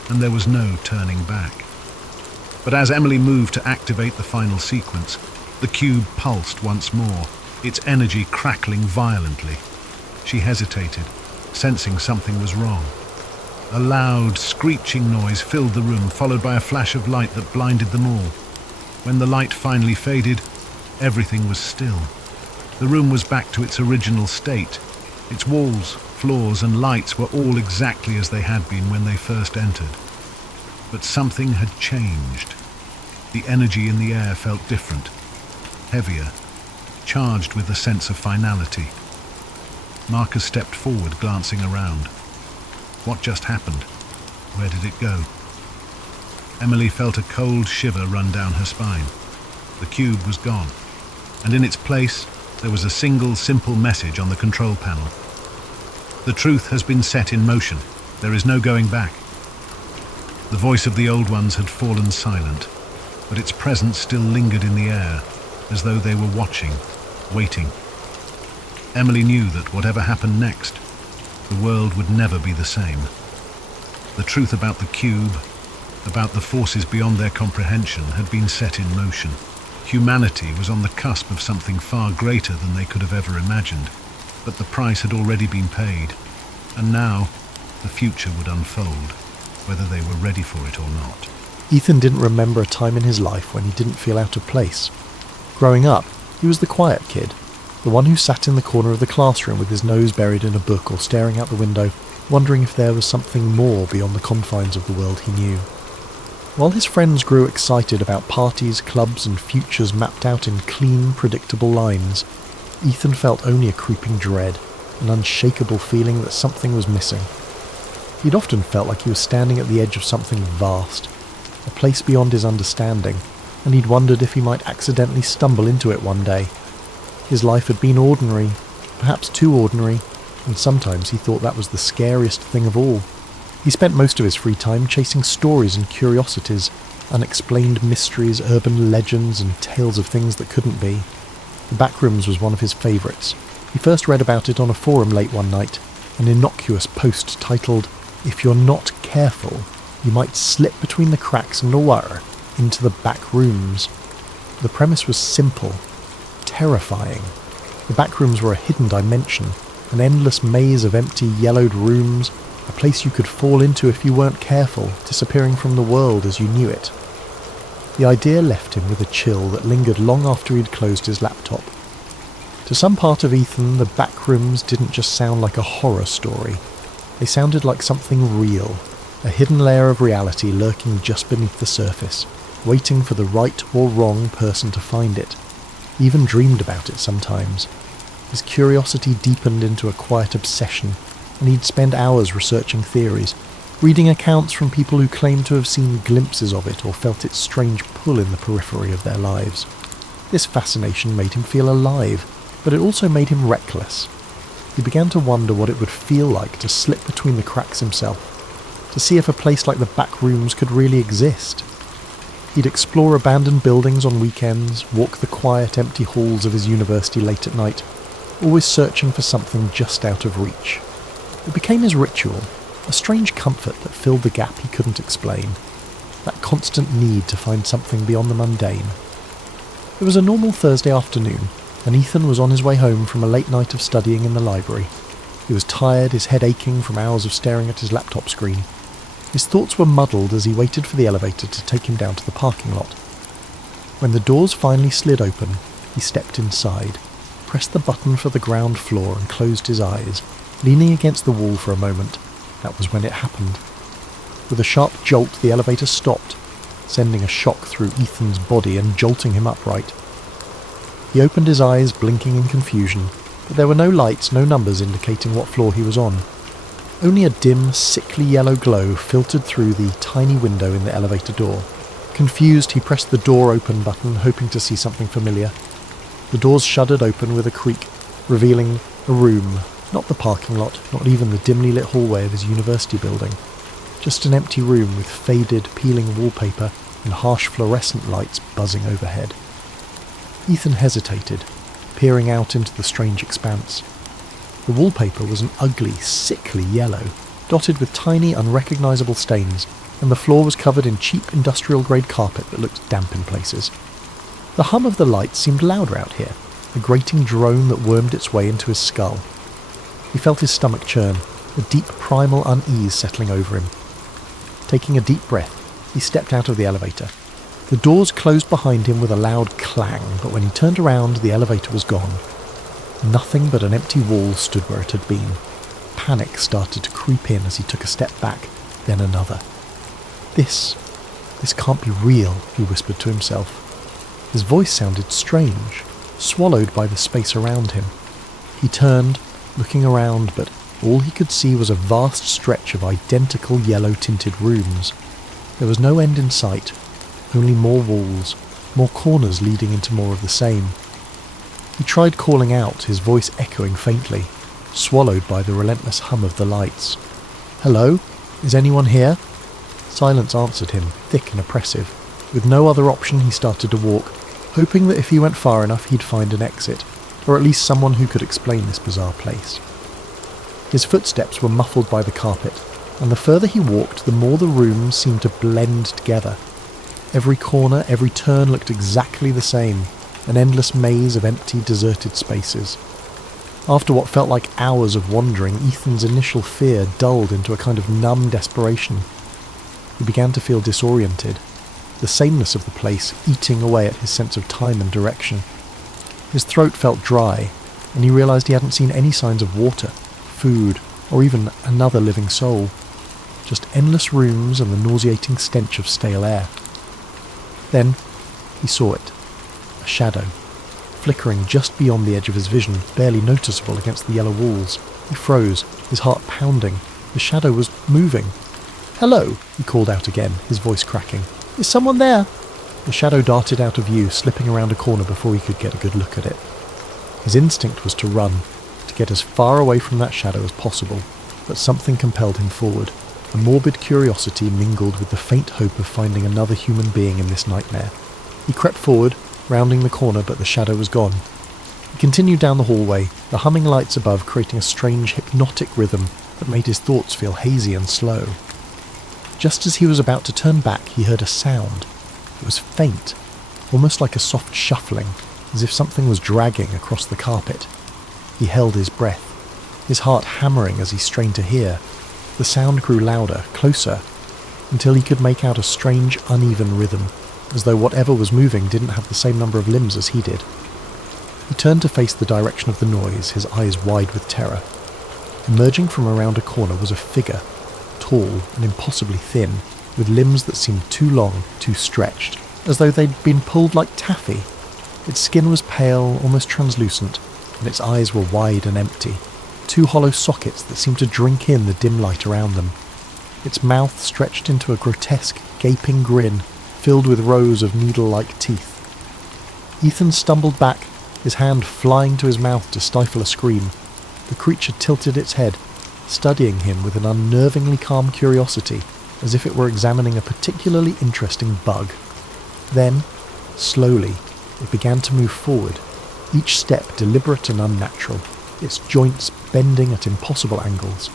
and there was no turning back. But as Emily moved to activate the final sequence, the cube pulsed once more, its energy crackling violently. She hesitated, sensing something was wrong. A loud, screeching noise filled the room, followed by a flash of light that blinded them all. When the light finally faded, everything was still. The room was back to its original state. Its walls, floors, and lights were all exactly as they had been when they first entered. But something had changed. The energy in the air felt different, heavier, charged with a sense of finality. Marcus stepped forward, glancing around. What just happened? Where did it go? Emily felt a cold shiver run down her spine. The cube was gone, and in its place, there was a single, simple message on the control panel. "The truth has been set in motion. There is no going back." The voice of the old ones had fallen silent, but its presence still lingered in the air, as though they were watching, waiting. Emily knew that whatever happened next, the world would never be the same. The truth about the cube, about the forces beyond their comprehension, had been set in motion. Humanity was on the cusp of something far greater than they could have ever imagined, but the price had already been paid, and now the future would unfold, whether they were ready for it or not. Ethan didn't remember a time in his life when he didn't feel out of place. Growing up, he was the quiet kid, the one who sat in the corner of the classroom with his nose buried in a book or staring out the window, wondering if there was something more beyond the confines of the world he knew. While his friends grew excited about parties, clubs, and futures mapped out in clean, predictable lines, Ethan felt only a creeping dread, an unshakable feeling that something was missing. He'd often felt like he was standing at the edge of something vast, a place beyond his understanding, and he'd wondered if he might accidentally stumble into it one day. His life had been ordinary, perhaps too ordinary, and sometimes he thought that was the scariest thing of all. He spent most of his free time chasing stories and curiosities, unexplained mysteries, urban legends, and tales of things that couldn't be. The Backrooms was one of his favourites. He first read about it on a forum late one night, an innocuous post titled, "If you're not careful, you might slip between the cracks in the water into the back rooms." The premise was simple, terrifying. The Backrooms were a hidden dimension, an endless maze of empty, yellowed rooms, a place you could fall into if you weren't careful, disappearing from the world as you knew it. The idea left him with a chill that lingered long after he'd closed his laptop. To some part of Ethan, the Backrooms didn't just sound like a horror story. They sounded like something real, a hidden layer of reality lurking just beneath the surface, waiting for the right or wrong person to find it. He even dreamed about it sometimes. His curiosity deepened into a quiet obsession, and he'd spend hours researching theories, reading accounts from people who claimed to have seen glimpses of it or felt its strange pull in the periphery of their lives. This fascination made him feel alive, but it also made him reckless. He began to wonder what it would feel like to slip between the cracks himself, to see if a place like the Backrooms could really exist. He'd explore abandoned buildings on weekends, walk the quiet, empty halls of his university late at night, always searching for something just out of reach. It became his ritual, a strange comfort that filled the gap he couldn't explain, that constant need to find something beyond the mundane. It was a normal Thursday afternoon, and Ethan was on his way home from a late night of studying in the library. He was tired, his head aching from hours of staring at his laptop screen. His thoughts were muddled as he waited for the elevator to take him down to the parking lot. When the doors finally slid open, he stepped inside, pressed the button for the ground floor and closed his eyes. Leaning against the wall for a moment, that was when it happened. With a sharp jolt, the elevator stopped, sending a shock through Ethan's body and jolting him upright. He opened his eyes, blinking in confusion, but there were no lights, no numbers indicating what floor he was on. Only a dim, sickly yellow glow filtered through the tiny window in the elevator door. Confused, he pressed the door open button, hoping to see something familiar. The doors shuddered open with a creak, revealing a room, not the parking lot, not even the dimly lit hallway of his university building. Just an empty room with faded, peeling wallpaper and harsh fluorescent lights buzzing overhead. Ethan hesitated, peering out into the strange expanse. The wallpaper was an ugly, sickly yellow, dotted with tiny, unrecognisable stains, and the floor was covered in cheap industrial-grade carpet that looked damp in places. The hum of the lights seemed louder out here, a grating drone that wormed its way into his skull. He felt his stomach churn, a deep primal unease settling over him. Taking a deep breath, he stepped out of the elevator. The doors closed behind him with a loud clang, but when he turned around, the elevator was gone. Nothing but an empty wall stood where it had been. Panic started to creep in as he took a step back, then another. This can't be real, he whispered to himself. His voice sounded strange, swallowed by the space around him. He turned, looking around, but all he could see was a vast stretch of identical yellow-tinted rooms. There was no end in sight, only more walls, more corners leading into more of the same. He tried calling out, his voice echoing faintly, swallowed by the relentless hum of the lights. "Hello? Is anyone here?" Silence answered him, thick and oppressive. With no other option, he started to walk, hoping that if he went far enough he'd find an exit, or at least someone who could explain this bizarre place. His footsteps were muffled by the carpet, and the further he walked, the more the rooms seemed to blend together. Every corner, every turn looked exactly the same, an endless maze of empty, deserted spaces. After what felt like hours of wandering, Ethan's initial fear dulled into a kind of numb desperation. He began to feel disoriented, the sameness of the place eating away at his sense of time and direction. His throat felt dry, and he realised he hadn't seen any signs of water, food, or even another living soul. Just endless rooms and the nauseating stench of stale air. Then he saw it. A shadow, flickering just beyond the edge of his vision, barely noticeable against the yellow walls. He froze, his heart pounding. The shadow was moving. "Hello," he called out again, his voice cracking. "Is someone there?" The shadow darted out of view, slipping around a corner before he could get a good look at it. His instinct was to run, to get as far away from that shadow as possible, but something compelled him forward. A morbid curiosity mingled with the faint hope of finding another human being in this nightmare. He crept forward, rounding the corner, but the shadow was gone. He continued down the hallway, the humming lights above creating a strange hypnotic rhythm that made his thoughts feel hazy and slow. Just as he was about to turn back, he heard a sound. It was faint, almost like a soft shuffling, as if something was dragging across the carpet. He held his breath, his heart hammering as he strained to hear. The sound grew louder, closer, until he could make out a strange, uneven rhythm, as though whatever was moving didn't have the same number of limbs as he did. He turned to face the direction of the noise, his eyes wide with terror. Emerging from around a corner was a figure, tall and impossibly thin, with limbs that seemed too long, too stretched, as though they'd been pulled like taffy. Its skin was pale, almost translucent, and its eyes were wide and empty, two hollow sockets that seemed to drink in the dim light around them. Its mouth stretched into a grotesque, gaping grin, filled with rows of needle-like teeth. Ethan stumbled back, his hand flying to his mouth to stifle a scream. The creature tilted its head, studying him with an unnervingly calm curiosity, as if it were examining a particularly interesting bug. Then, slowly, it began to move forward, each step deliberate and unnatural, its joints bending at impossible angles.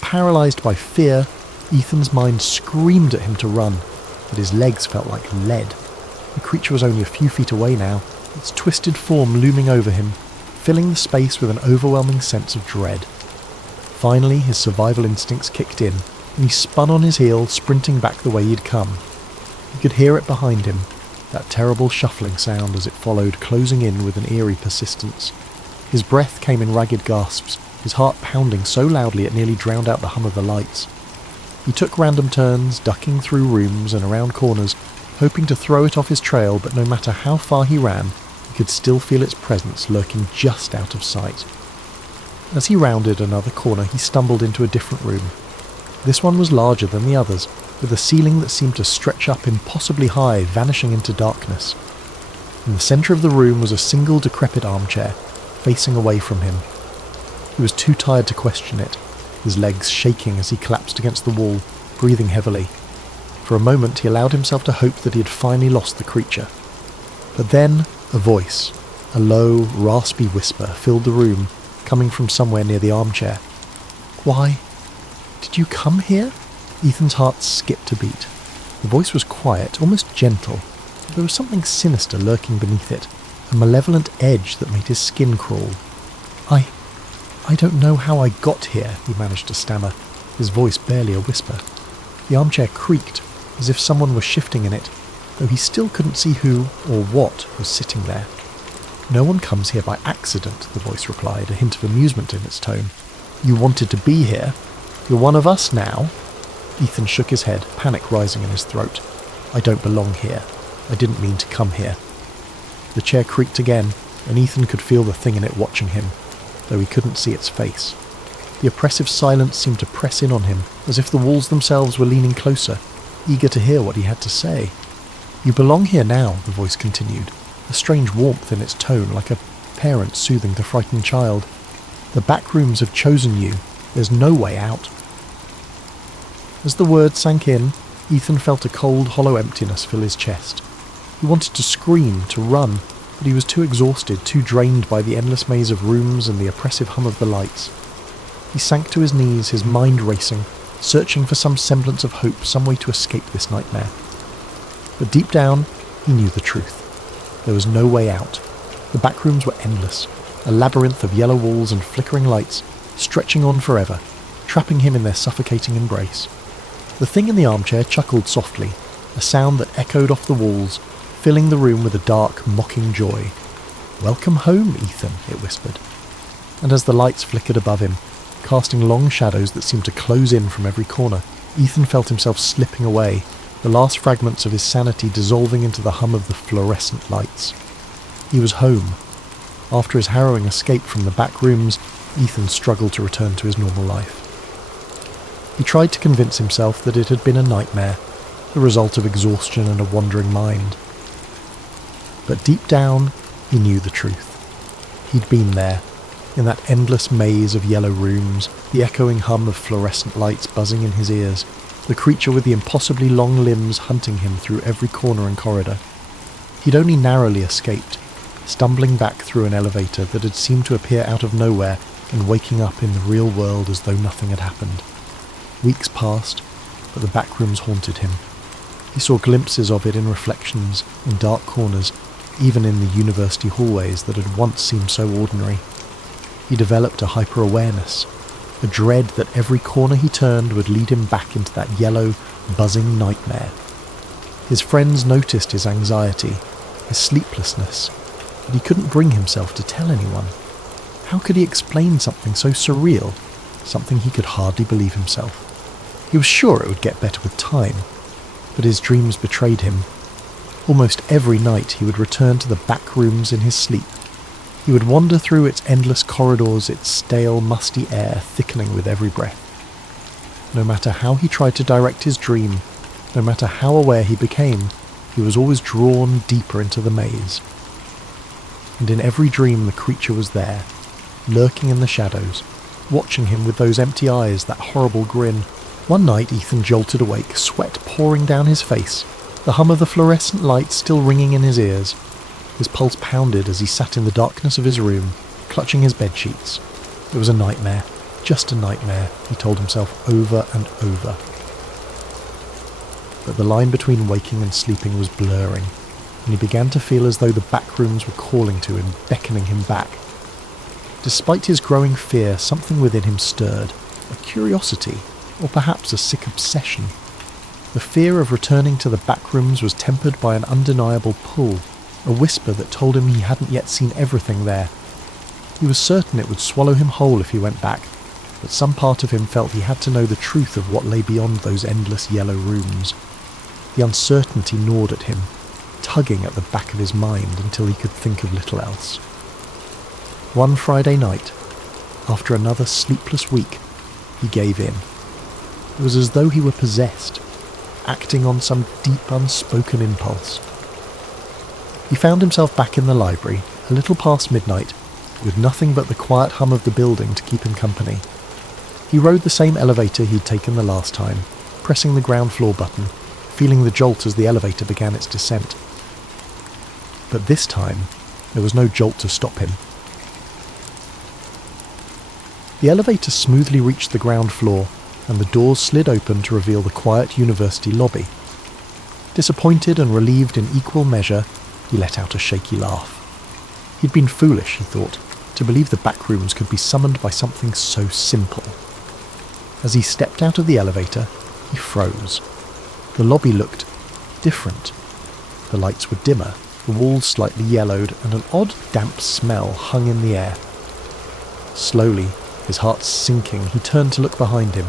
Paralysed by fear, Ethan's mind screamed at him to run, but his legs felt like lead. The creature was only a few feet away now, its twisted form looming over him, filling the space with an overwhelming sense of dread. Finally, his survival instincts kicked in, and he spun on his heel, sprinting back the way he'd come. He could hear it behind him, that terrible shuffling sound as it followed, closing in with an eerie persistence. His breath came in ragged gasps, his heart pounding so loudly it nearly drowned out the hum of the lights. He took random turns, ducking through rooms and around corners, hoping to throw it off his trail, but no matter how far he ran, he could still feel its presence lurking just out of sight. As he rounded another corner, he stumbled into a different room. This one was larger than the others, with a ceiling that seemed to stretch up impossibly high, vanishing into darkness. In the centre of the room was a single decrepit armchair, facing away from him. He was too tired to question it, his legs shaking as he collapsed against the wall, breathing heavily. For a moment he allowed himself to hope that he had finally lost the creature. But then a voice, a low, raspy whisper, filled the room, coming from somewhere near the armchair. "Why, did you come here?" Ethan's heart skipped a beat. The voice was quiet, almost gentle, but there was something sinister lurking beneath it, a malevolent edge that made his skin crawl. I don't know how I got here," he managed to stammer, his voice barely a whisper. The armchair creaked, as if someone were shifting in it, though he still couldn't see who or what was sitting there. "No one comes here by accident," the voice replied, a hint of amusement in its tone. "You wanted to be here. You're one of us now." Ethan shook his head, panic rising in his throat. "I don't belong here. I didn't mean to come here." The chair creaked again, and Ethan could feel the thing in it watching him, though he couldn't see its face. The oppressive silence seemed to press in on him, as if the walls themselves were leaning closer, eager to hear what he had to say. "You belong here now," the voice continued, a strange warmth in its tone, like a parent soothing the frightened child. "The back rooms have chosen you. There's no way out." As the words sank in, Ethan felt a cold, hollow emptiness fill his chest. He wanted to scream, to run, but he was too exhausted, too drained by the endless maze of rooms and the oppressive hum of the lights. He sank to his knees, his mind racing, searching for some semblance of hope, some way to escape this nightmare. But deep down, he knew the truth. There was no way out. The back rooms were endless, a labyrinth of yellow walls and flickering lights, stretching on forever, trapping him in their suffocating embrace. The thing in the armchair chuckled softly, a sound that echoed off the walls, filling the room with a dark, mocking joy. "Welcome home, Ethan," it whispered. And as the lights flickered above him, casting long shadows that seemed to close in from every corner, Ethan felt himself slipping away, the last fragments of his sanity dissolving into the hum of the fluorescent lights. He was home. After his harrowing escape from the back rooms, Ethan struggled to return to his normal life. He tried to convince himself that it had been a nightmare, the result of exhaustion and a wandering mind. But deep down, he knew the truth. He'd been there, in that endless maze of yellow rooms, the echoing hum of fluorescent lights buzzing in his ears, the creature with the impossibly long limbs hunting him through every corner and corridor. He'd only narrowly escaped, stumbling back through an elevator that had seemed to appear out of nowhere and waking up in the real world as though nothing had happened. Weeks passed, but the back rooms haunted him. He saw glimpses of it in reflections, in dark corners, even in the university hallways that had once seemed so ordinary. He developed a hyper-awareness, a dread that every corner he turned would lead him back into that yellow, buzzing nightmare. His friends noticed his anxiety, his sleeplessness, but he couldn't bring himself to tell anyone. How could he explain something so surreal, something he could hardly believe himself? He was sure it would get better with time, but his dreams betrayed him. Almost every night he would return to the back rooms in his sleep. He would wander through its endless corridors, its stale, musty air thickening with every breath. No matter how he tried to direct his dream, no matter how aware he became, he was always drawn deeper into the maze. And in every dream the creature was there, lurking in the shadows, watching him with those empty eyes, that horrible grin. One night Ethan jolted awake, sweat pouring down his face, the hum of the fluorescent lights still ringing in his ears. His pulse pounded as he sat in the darkness of his room, clutching his bedsheets. It was a nightmare, just a nightmare, he told himself over and over. But the line between waking and sleeping was blurring, and he began to feel as though the back rooms were calling to him, beckoning him back. Despite his growing fear, something within him stirred, a curiosity, or perhaps a sick obsession. The fear of returning to the back rooms was tempered by an undeniable pull, a whisper that told him he hadn't yet seen everything there. He was certain it would swallow him whole if he went back, but some part of him felt he had to know the truth of what lay beyond those endless yellow rooms. The uncertainty gnawed at him, tugging at the back of his mind until he could think of little else. One Friday night, after another sleepless week, he gave in. It was as though he were possessed, acting on some deep unspoken impulse. He found himself back in the library, a little past midnight, with nothing but the quiet hum of the building to keep him company. He rode the same elevator he'd taken the last time, pressing the ground floor button, feeling the jolt as the elevator began its descent. But this time, there was no jolt to stop him. The elevator smoothly reached the ground floor, and the doors slid open to reveal the quiet university lobby. Disappointed and relieved in equal measure, he let out a shaky laugh. He'd been foolish, he thought, to believe the back rooms could be summoned by something so simple. As he stepped out of the elevator, he froze. The lobby looked different. The lights were dimmer, the walls slightly yellowed, and an odd damp smell hung in the air. Slowly, his heart sinking, he turned to look behind him.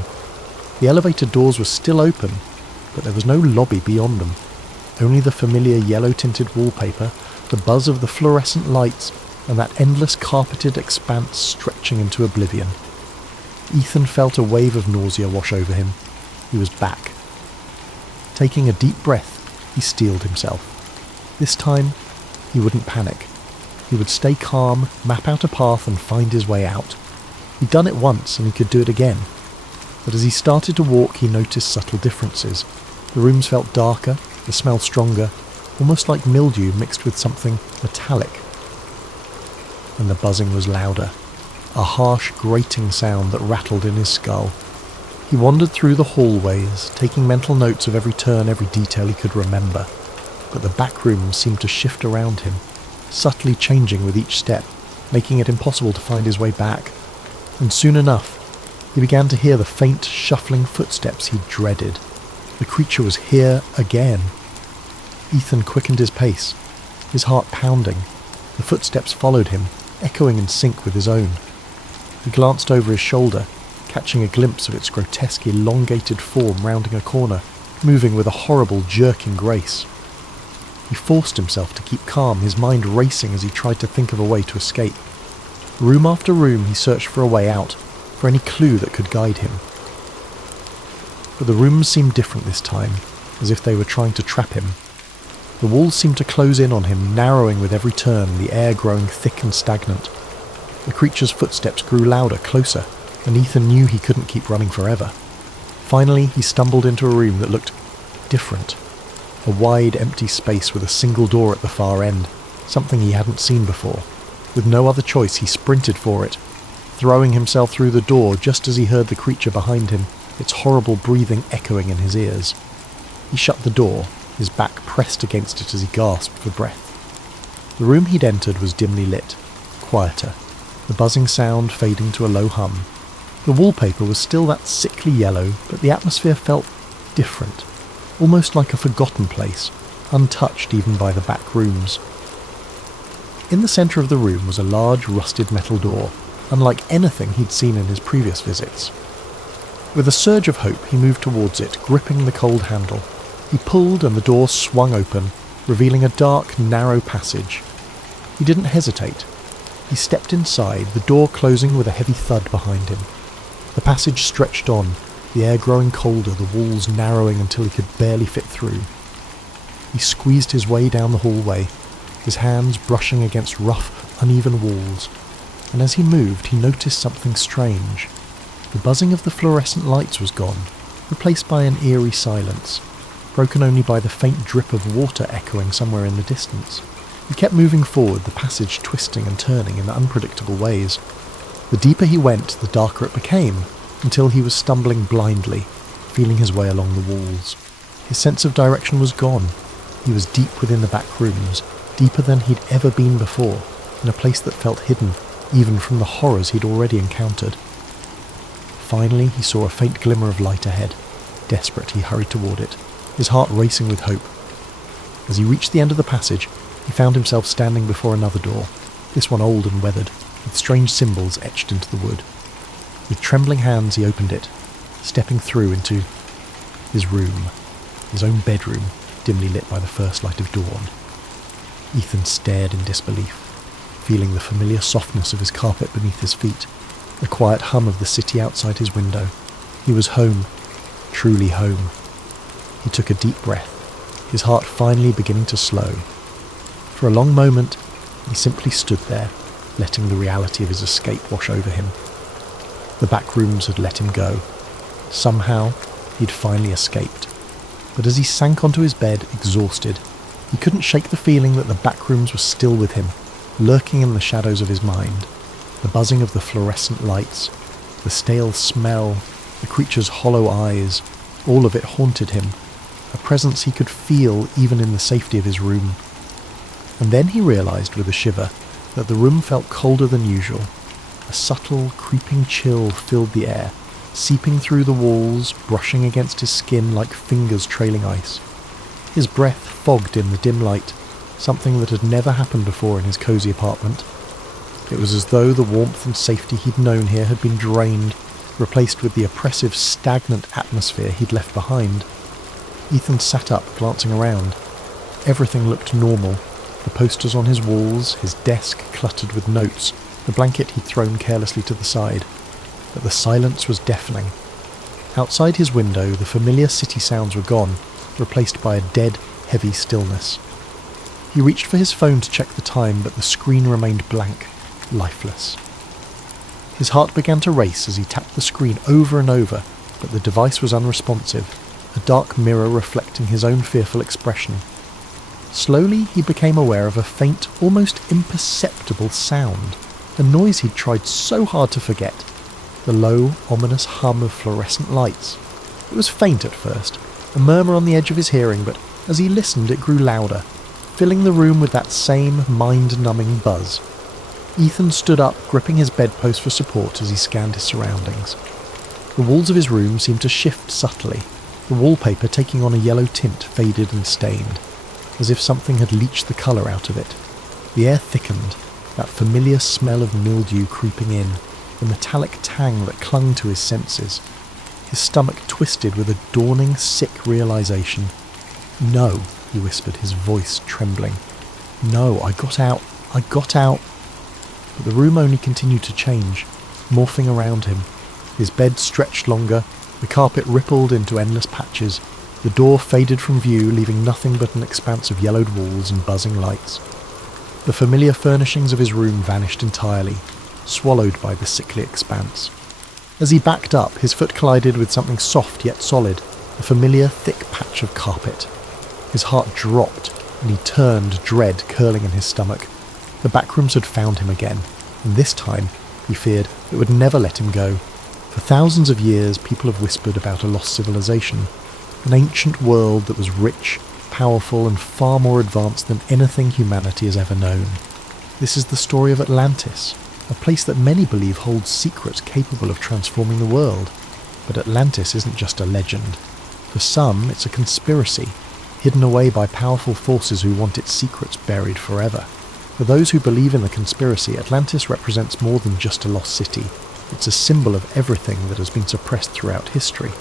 The elevator doors were still open, but there was no lobby beyond them. Only the familiar yellow-tinted wallpaper, the buzz of the fluorescent lights, and that endless carpeted expanse stretching into oblivion. Ethan felt a wave of nausea wash over him. He was back. Taking a deep breath, he steeled himself. This time, he wouldn't panic. He would stay calm, map out a path, and find his way out. He'd done it once, and he could do it again. But as he started to walk, he noticed subtle differences. The rooms felt darker, the smell stronger, almost like mildew mixed with something metallic. And the buzzing was louder, a harsh, grating sound that rattled in his skull. He wandered through the hallways, taking mental notes of every turn, every detail he could remember. But the back rooms seemed to shift around him, subtly changing with each step, making it impossible to find his way back. And soon enough, he began to hear the faint, shuffling footsteps he dreaded. The creature was here again. Ethan quickened his pace, his heart pounding. The footsteps followed him, echoing in sync with his own. He glanced over his shoulder, catching a glimpse of its grotesque, elongated form rounding a corner, moving with a horrible, jerking grace. He forced himself to keep calm, his mind racing as he tried to think of a way to escape. Room after room he searched for a way out, for any clue that could guide him. But the rooms seemed different this time, as if they were trying to trap him. The walls seemed to close in on him, narrowing with every turn, the air growing thick and stagnant. The creature's footsteps grew louder, closer, and Ethan knew he couldn't keep running forever. Finally, he stumbled into a room that looked different. A wide, empty space with a single door at the far end, something he hadn't seen before. With no other choice, he sprinted for it, throwing himself through the door just as he heard the creature behind him, its horrible breathing echoing in his ears. He shut the door, his back pressed against it as he gasped for breath. The room he'd entered was dimly lit, quieter, the buzzing sound fading to a low hum. The wallpaper was still that sickly yellow, but the atmosphere felt different, almost like a forgotten place, untouched even by the back rooms. In the centre of the room was a large rusted metal door, unlike anything he'd seen in his previous visits. With a surge of hope, he moved towards it, gripping the cold handle. He pulled and the door swung open, revealing a dark, narrow passage. He didn't hesitate. He stepped inside, the door closing with a heavy thud behind him. The passage stretched on, the air growing colder, the walls narrowing until he could barely fit through. He squeezed his way down the hallway, his hands brushing against rough, uneven walls, and as he moved he noticed something strange. The buzzing of the fluorescent lights was gone, replaced by an eerie silence, broken only by the faint drip of water echoing somewhere in the distance. He kept moving forward, the passage twisting and turning in unpredictable ways. The deeper he went, the darker it became, until he was stumbling blindly, feeling his way along the walls. His sense of direction was gone. He was deep within the back rooms, deeper than he'd ever been before, in a place that felt hidden, even from the horrors he'd already encountered. Finally, he saw a faint glimmer of light ahead. Desperate, he hurried toward it, his heart racing with hope. As he reached the end of the passage, he found himself standing before another door, this one old and weathered, with strange symbols etched into the wood. With trembling hands he opened it, stepping through into his room, his own bedroom, dimly lit by the first light of dawn. Ethan stared in disbelief, feeling the familiar softness of his carpet beneath his feet, the quiet hum of the city outside his window. He was home, truly home. He took a deep breath, his heart finally beginning to slow. For a long moment, he simply stood there, letting the reality of his escape wash over him. The back rooms had let him go. Somehow, he'd finally escaped. But as he sank onto his bed, exhausted, he couldn't shake the feeling that the back rooms were still with him, lurking in the shadows of his mind. The buzzing of the fluorescent lights, the stale smell, the creature's hollow eyes, all of it haunted him, a presence he could feel even in the safety of his room. And then he realised with a shiver that the room felt colder than usual. A subtle, creeping chill filled the air, seeping through the walls, brushing against his skin like fingers trailing ice. His breath fogged in the dim light, something that had never happened before in his cosy apartment. It was as though the warmth and safety he'd known here had been drained, replaced with the oppressive, stagnant atmosphere he'd left behind. Ethan sat up, glancing around. Everything looked normal. The posters on his walls, his desk cluttered with notes, the blanket he'd thrown carelessly to the side. But the silence was deafening. Outside his window, the familiar city sounds were gone, replaced by a dead, heavy stillness. He reached for his phone to check the time, but the screen remained blank, lifeless. His heart began to race as he tapped the screen over and over, but the device was unresponsive, a dark mirror reflecting his own fearful expression. Slowly, he became aware of a faint, almost imperceptible sound, a noise he'd tried so hard to forget. The low, ominous hum of fluorescent lights. It was faint at first, a murmur on the edge of his hearing, but as he listened it grew louder, filling the room with that same mind-numbing buzz. Ethan stood up, gripping his bedpost for support as he scanned his surroundings. The walls of his room seemed to shift subtly, the wallpaper taking on a yellow tint, faded and stained, as if something had leached the colour out of it. The air thickened, that familiar smell of mildew creeping in, the metallic tang that clung to his senses. His stomach twisted with a dawning, sick realisation. "No," he whispered, his voice trembling. "No, I got out. But the room only continued to change, morphing around him. His bed stretched longer, the carpet rippled into endless patches, the door faded from view, leaving nothing but an expanse of yellowed walls and buzzing lights. The familiar furnishings of his room vanished entirely, swallowed by the sickly expanse. As he backed up, his foot collided with something soft yet solid, a familiar thick patch of carpet. His heart dropped, and he turned, dread curling in his stomach. The backrooms had found him again, and this time, he feared, it would never let him go. For thousands of years, people have whispered about a lost civilization, an ancient world that was rich, powerful, and far more advanced than anything humanity has ever known. This is the story of Atlantis, a place that many believe holds secrets capable of transforming the world. But Atlantis isn't just a legend. For some, it's a conspiracy, hidden away by powerful forces who want its secrets buried forever. For those who believe in the conspiracy, Atlantis represents more than just a lost city. It's a symbol of everything that has been suppressed throughout history.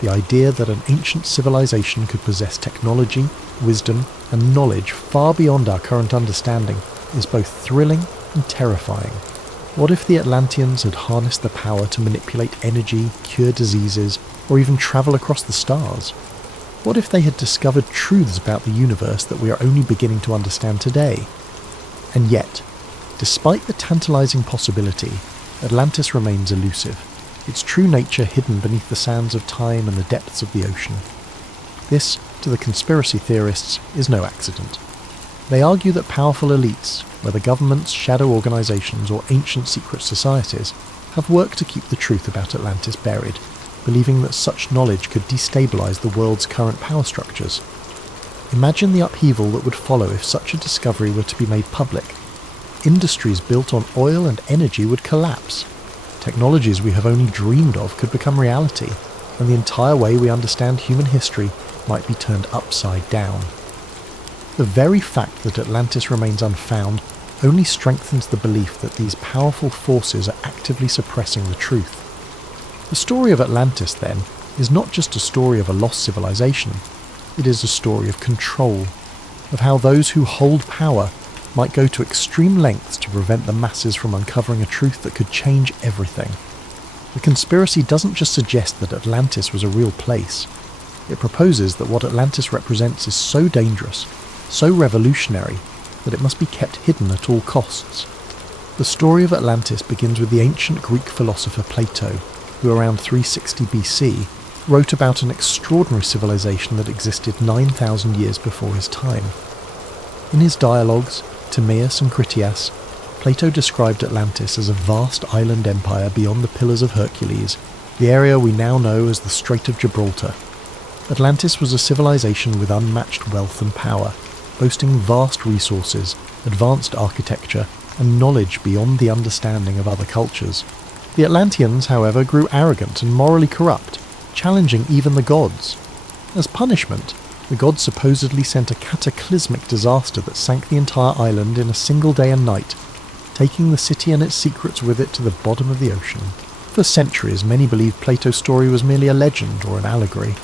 The idea that an ancient civilization could possess technology, wisdom, and knowledge far beyond our current understanding is both thrilling and terrifying. What if the Atlanteans had harnessed the power to manipulate energy, cure diseases, or even travel across the stars? What if they had discovered truths about the universe that we are only beginning to understand today? And yet, despite the tantalizing possibility, Atlantis remains elusive, its true nature hidden beneath the sands of time and the depths of the ocean. This, to the conspiracy theorists, is no accident. They argue that powerful elites, whether governments, shadow organisations, or ancient secret societies, have worked to keep the truth about Atlantis buried, believing that such knowledge could destabilise the world's current power structures. Imagine the upheaval that would follow if such a discovery were to be made public. Industries built on oil and energy would collapse. Technologies we have only dreamed of could become reality, and the entire way we understand human history might be turned upside down. The very fact that Atlantis remains unfound only strengthens the belief that these powerful forces are actively suppressing the truth. The story of Atlantis, then, is not just a story of a lost civilization. It is a story of control. of how those who hold power might go to extreme lengths to prevent the masses from uncovering a truth that could change everything. The conspiracy doesn't just suggest that Atlantis was a real place. It proposes that what Atlantis represents is so dangerous, so revolutionary, that it must be kept hidden at all costs. The story of Atlantis begins with the ancient Greek philosopher Plato, who around 360 BC wrote about an extraordinary civilization that existed 9,000 years before his time. In his dialogues, Timaeus and Critias, Plato described Atlantis as a vast island empire beyond the Pillars of Hercules, the area we now know as the Strait of Gibraltar. Atlantis was a civilization with unmatched wealth and power, boasting vast resources, advanced architecture, and knowledge beyond the understanding of other cultures. The Atlanteans, however, grew arrogant and morally corrupt, challenging even the gods. As punishment, the gods supposedly sent a cataclysmic disaster that sank the entire island in a single day and night, taking the city and its secrets with it to the bottom of the ocean. For centuries, many believed Plato's story was merely a legend or an allegory.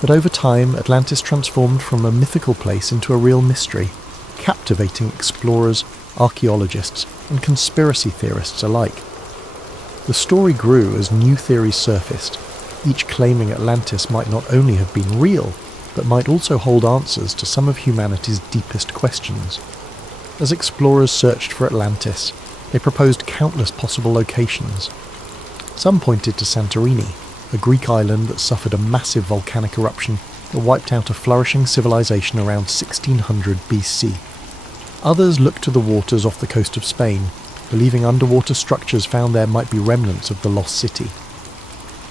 But over time, Atlantis transformed from a mythical place into a real mystery, captivating explorers, archaeologists, and conspiracy theorists alike. The story grew as new theories surfaced, each claiming Atlantis might not only have been real, but might also hold answers to some of humanity's deepest questions. As explorers searched for Atlantis, they proposed countless possible locations. Some pointed to Santorini, a Greek island that suffered a massive volcanic eruption that wiped out a flourishing civilization around 1600 BC. Others looked to the waters off the coast of Spain, believing underwater structures found there might be remnants of the lost city.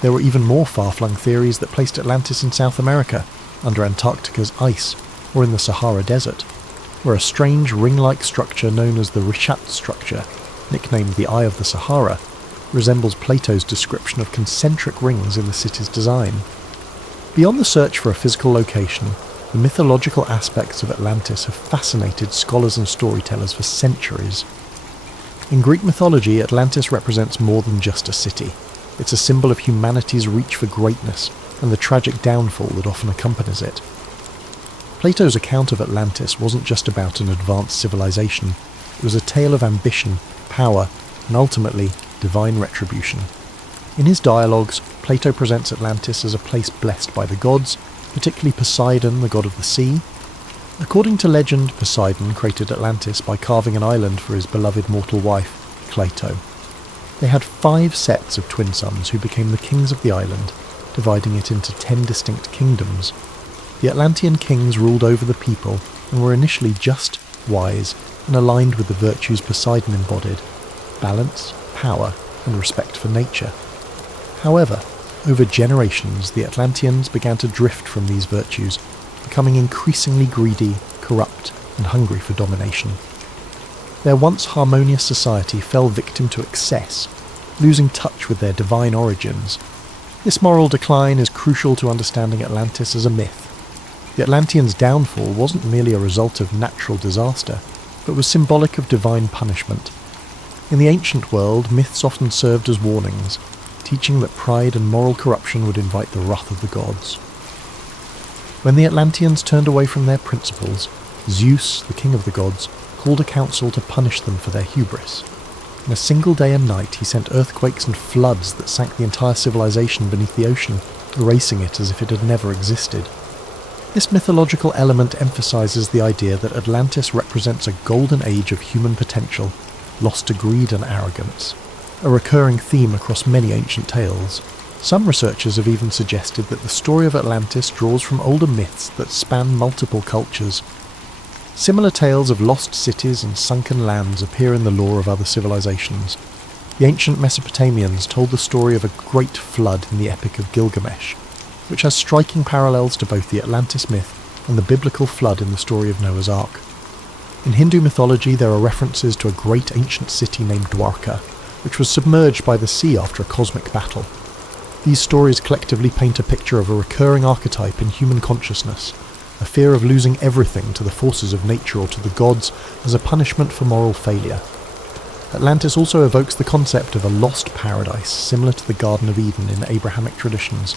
There were even more far-flung theories that placed Atlantis in South America, under Antarctica's ice, or in the Sahara Desert, where a strange ring-like structure known as the Richat structure, nicknamed the Eye of the Sahara, resembles Plato's description of concentric rings in the city's design. Beyond the search for a physical location, the mythological aspects of Atlantis have fascinated scholars and storytellers for centuries. In Greek mythology, Atlantis represents more than just a city. It's a symbol of humanity's reach for greatness and the tragic downfall that often accompanies it. Plato's account of Atlantis wasn't just about an advanced civilization. It was a tale of ambition, power, and ultimately, divine retribution. In his dialogues, Plato presents Atlantis as a place blessed by the gods, particularly Poseidon, the god of the sea. According to legend, Poseidon created Atlantis by carving an island for his beloved mortal wife, Cleito. They had 5 sets of twin sons who became the kings of the island, dividing it into 10 distinct kingdoms. The Atlantean kings ruled over the people and were initially just, wise, and aligned with the virtues Poseidon embodied: balance, power, and respect for nature. However, over generations, the Atlanteans began to drift from these virtues, becoming increasingly greedy, corrupt, and hungry for domination. Their once harmonious society fell victim to excess, losing touch with their divine origins. This moral decline is crucial to understanding Atlantis as a myth. The Atlanteans' downfall wasn't merely a result of natural disaster, but was symbolic of divine punishment. In the ancient world, myths often served as warnings, teaching that pride and moral corruption would invite the wrath of the gods. When the Atlanteans turned away from their principles, Zeus, the king of the gods, called a council to punish them for their hubris. In a single day and night, he sent earthquakes and floods that sank the entire civilization beneath the ocean, erasing it as if it had never existed. This mythological element emphasizes the idea that Atlantis represents a golden age of human potential, lost to greed and arrogance, a recurring theme across many ancient tales. Some researchers have even suggested that the story of Atlantis draws from older myths that span multiple cultures. Similar tales of lost cities and sunken lands appear in the lore of other civilizations. The ancient Mesopotamians told the story of a great flood in the Epic of Gilgamesh, which has striking parallels to both the Atlantis myth and the biblical flood in the story of Noah's Ark. In Hindu mythology, there are references to a great ancient city named Dwarka, which was submerged by the sea after a cosmic battle. These stories collectively paint a picture of a recurring archetype in human consciousness, a fear of losing everything to the forces of nature or to the gods as a punishment for moral failure. Atlantis also evokes the concept of a lost paradise, similar to the Garden of Eden in Abrahamic traditions.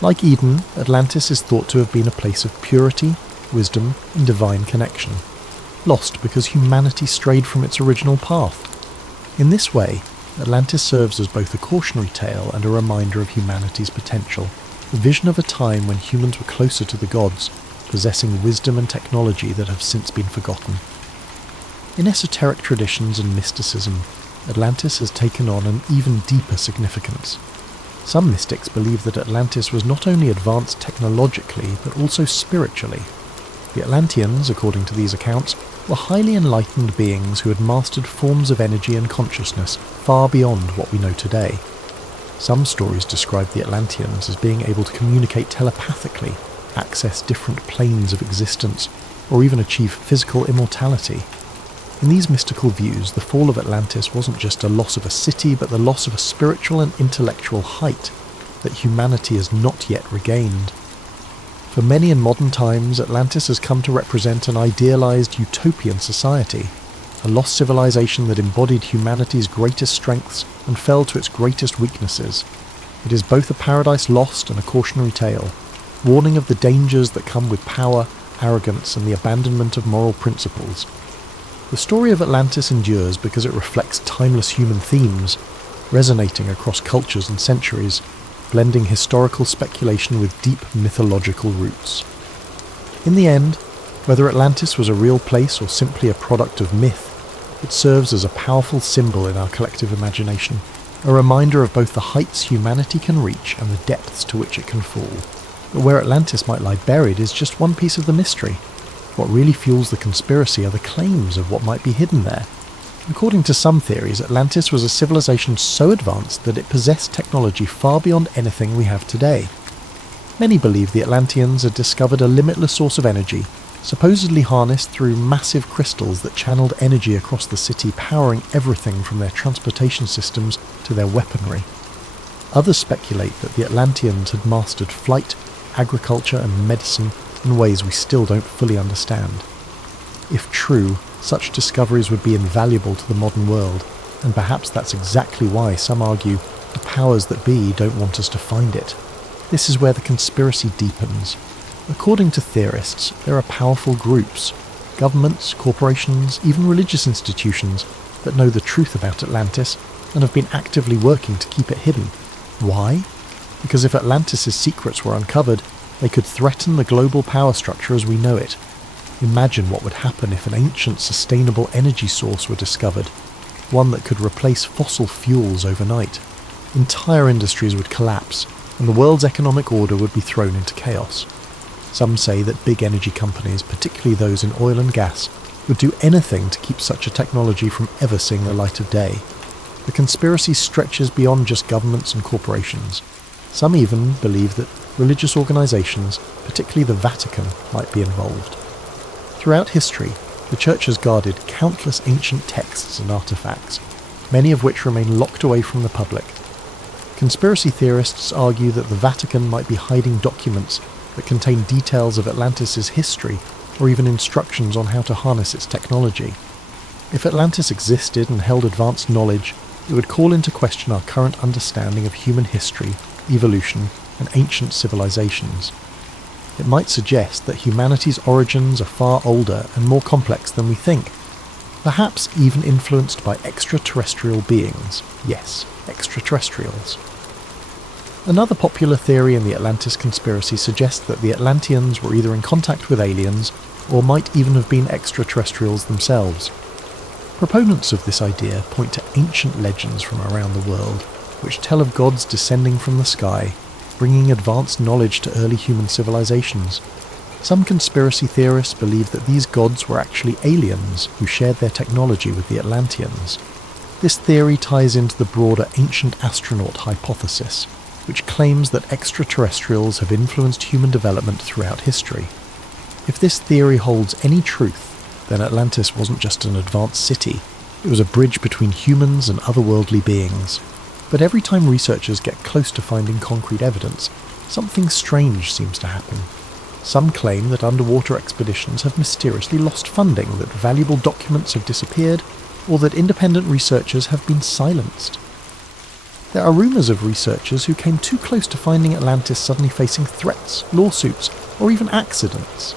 Like Eden, Atlantis is thought to have been a place of purity, wisdom, and divine connection. Lost because humanity strayed from its original path. In this way, Atlantis serves as both a cautionary tale and a reminder of humanity's potential, a vision of a time when humans were closer to the gods, possessing wisdom and technology that have since been forgotten. In esoteric traditions and mysticism, Atlantis has taken on an even deeper significance. Some mystics believe that Atlantis was not only advanced technologically, but also spiritually. The Atlanteans, according to these accounts, were highly enlightened beings who had mastered forms of energy and consciousness far beyond what we know today. Some stories describe the Atlanteans as being able to communicate telepathically, access different planes of existence, or even achieve physical immortality. In these mystical views, the fall of Atlantis wasn't just a loss of a city, but the loss of a spiritual and intellectual height that humanity has not yet regained. For many in modern times, Atlantis has come to represent an idealized utopian society, a lost civilization that embodied humanity's greatest strengths and fell to its greatest weaknesses. It is both a paradise lost and a cautionary tale, warning of the dangers that come with power, arrogance, and the abandonment of moral principles. The story of Atlantis endures because it reflects timeless human themes, resonating across cultures and centuries, blending historical speculation with deep mythological roots. In the end, whether Atlantis was a real place or simply a product of myth, it serves as a powerful symbol in our collective imagination, a reminder of both the heights humanity can reach and the depths to which it can fall. But where Atlantis might lie buried is just one piece of the mystery. What really fuels the conspiracy are the claims of what might be hidden there. According to some theories, Atlantis was a civilization so advanced that it possessed technology far beyond anything we have today. Many believe the Atlanteans had discovered a limitless source of energy, supposedly harnessed through massive crystals that channeled energy across the city, powering everything from their transportation systems to their weaponry. Others speculate that the Atlanteans had mastered flight, agriculture, and medicine in ways we still don't fully understand. If true, such discoveries would be invaluable to the modern world, and perhaps that's exactly why some argue the powers that be don't want us to find it. This is where the conspiracy deepens. According to theorists, there are powerful groups, governments, corporations, even religious institutions that know the truth about Atlantis and have been actively working to keep it hidden. Why? Because if Atlantis' secrets were uncovered, they could threaten the global power structure as we know it. Imagine what would happen if an ancient sustainable energy source were discovered, one that could replace fossil fuels overnight. Entire industries would collapse, and the world's economic order would be thrown into chaos. Some say that big energy companies, particularly those in oil and gas, would do anything to keep such a technology from ever seeing the light of day. The conspiracy stretches beyond just governments and corporations. Some even believe that religious organizations, particularly the Vatican, might be involved. Throughout history, the Church has guarded countless ancient texts and artifacts, many of which remain locked away from the public. Conspiracy theorists argue that the Vatican might be hiding documents that contain details of Atlantis' history or even instructions on how to harness its technology. If Atlantis existed and held advanced knowledge, it would call into question our current understanding of human history, evolution, and ancient civilizations. It might suggest that humanity's origins are far older and more complex than we think, perhaps even influenced by extraterrestrial beings. Yes, extraterrestrials. Another popular theory in the Atlantis conspiracy suggests that the Atlanteans were either in contact with aliens or might even have been extraterrestrials themselves. Proponents of this idea point to ancient legends from around the world, which tell of gods descending from the sky, bringing advanced knowledge to early human civilizations. Some conspiracy theorists believe that these gods were actually aliens who shared their technology with the Atlanteans. This theory ties into the broader ancient astronaut hypothesis, which claims that extraterrestrials have influenced human development throughout history. If this theory holds any truth, then Atlantis wasn't just an advanced city, it was a bridge between humans and otherworldly beings. But every time researchers get close to finding concrete evidence, something strange seems to happen. Some claim that underwater expeditions have mysteriously lost funding, that valuable documents have disappeared, or that independent researchers have been silenced. There are rumours of researchers who came too close to finding Atlantis suddenly facing threats, lawsuits, or even accidents.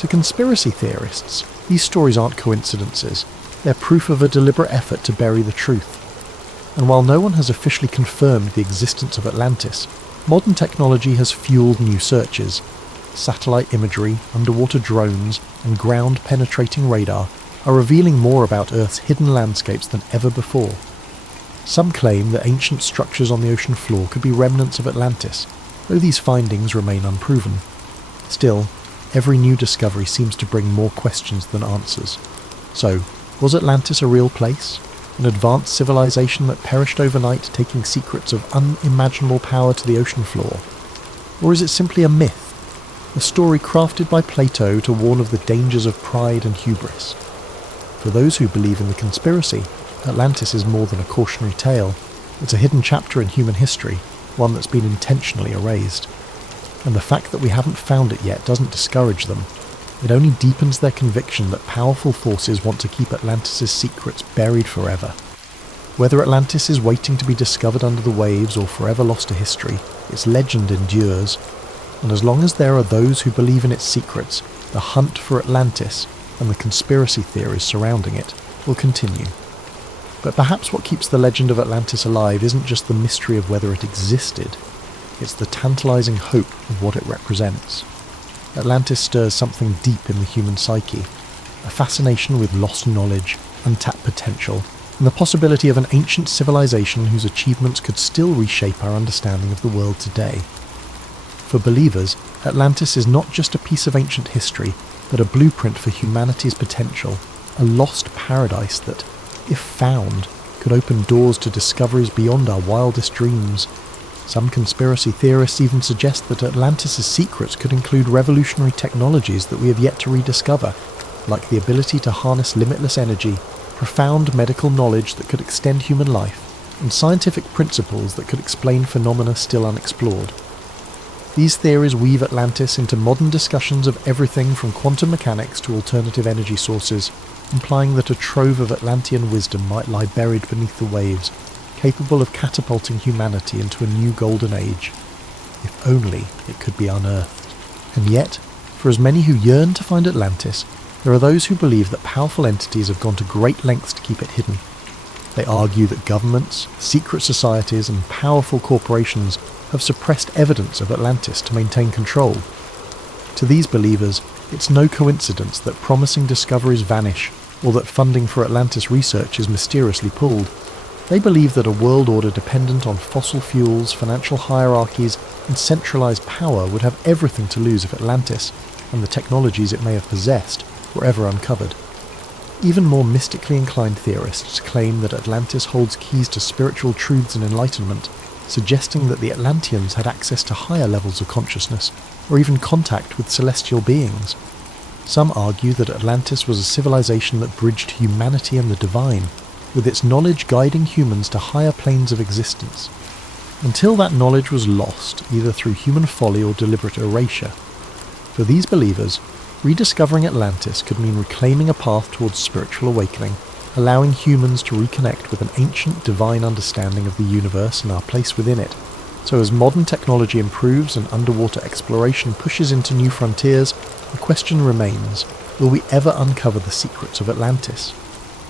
To conspiracy theorists, these stories aren't coincidences. They're proof of a deliberate effort to bury the truth. And while no one has officially confirmed the existence of Atlantis, modern technology has fueled new searches. Satellite imagery, underwater drones, and ground-penetrating radar are revealing more about Earth's hidden landscapes than ever before. Some claim that ancient structures on the ocean floor could be remnants of Atlantis, though these findings remain unproven. Still, every new discovery seems to bring more questions than answers. So, was Atlantis a real place? An advanced civilization that perished overnight, taking secrets of unimaginable power to the ocean floor? Or is it simply a myth? A story crafted by Plato to warn of the dangers of pride and hubris? For those who believe in the conspiracy, Atlantis is more than a cautionary tale. It's a hidden chapter in human history, one that's been intentionally erased. And the fact that we haven't found it yet doesn't discourage them. It only deepens their conviction that powerful forces want to keep Atlantis' secrets buried forever. Whether Atlantis is waiting to be discovered under the waves or forever lost to history, its legend endures. And as long as there are those who believe in its secrets, the hunt for Atlantis and the conspiracy theories surrounding it will continue. But perhaps what keeps the legend of Atlantis alive isn't just the mystery of whether it existed, it's the tantalizing hope of what it represents. Atlantis stirs something deep in the human psyche, a fascination with lost knowledge, untapped potential, and the possibility of an ancient civilization whose achievements could still reshape our understanding of the world today. For believers, Atlantis is not just a piece of ancient history, but a blueprint for humanity's potential, a lost paradise that, if found, could open doors to discoveries beyond our wildest dreams. Some conspiracy theorists even suggest that Atlantis' secrets could include revolutionary technologies that we have yet to rediscover, like the ability to harness limitless energy, profound medical knowledge that could extend human life, and scientific principles that could explain phenomena still unexplored. These theories weave Atlantis into modern discussions of everything from quantum mechanics to alternative energy sources, implying that a trove of Atlantean wisdom might lie buried beneath the waves, capable of catapulting humanity into a new golden age. If only it could be unearthed. And yet, for as many who yearn to find Atlantis, there are those who believe that powerful entities have gone to great lengths to keep it hidden. They argue that governments, secret societies, and powerful corporations have suppressed evidence of Atlantis to maintain control. To these believers, it's no coincidence that promising discoveries vanish, or that funding for Atlantis research is mysteriously pulled. They believe that a world order dependent on fossil fuels, financial hierarchies, and centralized power would have everything to lose if Atlantis, and the technologies it may have possessed, were ever uncovered. Even more mystically inclined theorists claim that Atlantis holds keys to spiritual truths and enlightenment, suggesting that the Atlanteans had access to higher levels of consciousness, or even contact with celestial beings. Some argue that Atlantis was a civilization that bridged humanity and the divine, with its knowledge guiding humans to higher planes of existence, until that knowledge was lost, either through human folly or deliberate erasure. For these believers, rediscovering Atlantis could mean reclaiming a path towards spiritual awakening, allowing humans to reconnect with an ancient divine understanding of the universe and our place within it. So as modern technology improves and underwater exploration pushes into new frontiers, the question remains, will we ever uncover the secrets of Atlantis?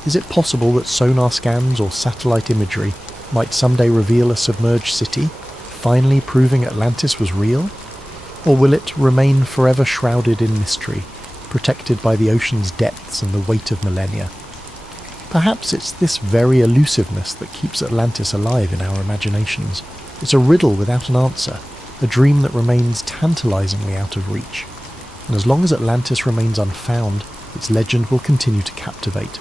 Is it possible that sonar scans or satellite imagery might someday reveal a submerged city, finally proving Atlantis was real? Or will it remain forever shrouded in mystery, protected by the ocean's depths and the weight of millennia? Perhaps it's this very elusiveness that keeps Atlantis alive in our imaginations. It's a riddle without an answer, a dream that remains tantalizingly out of reach. And as long as Atlantis remains unfound, its legend will continue to captivate,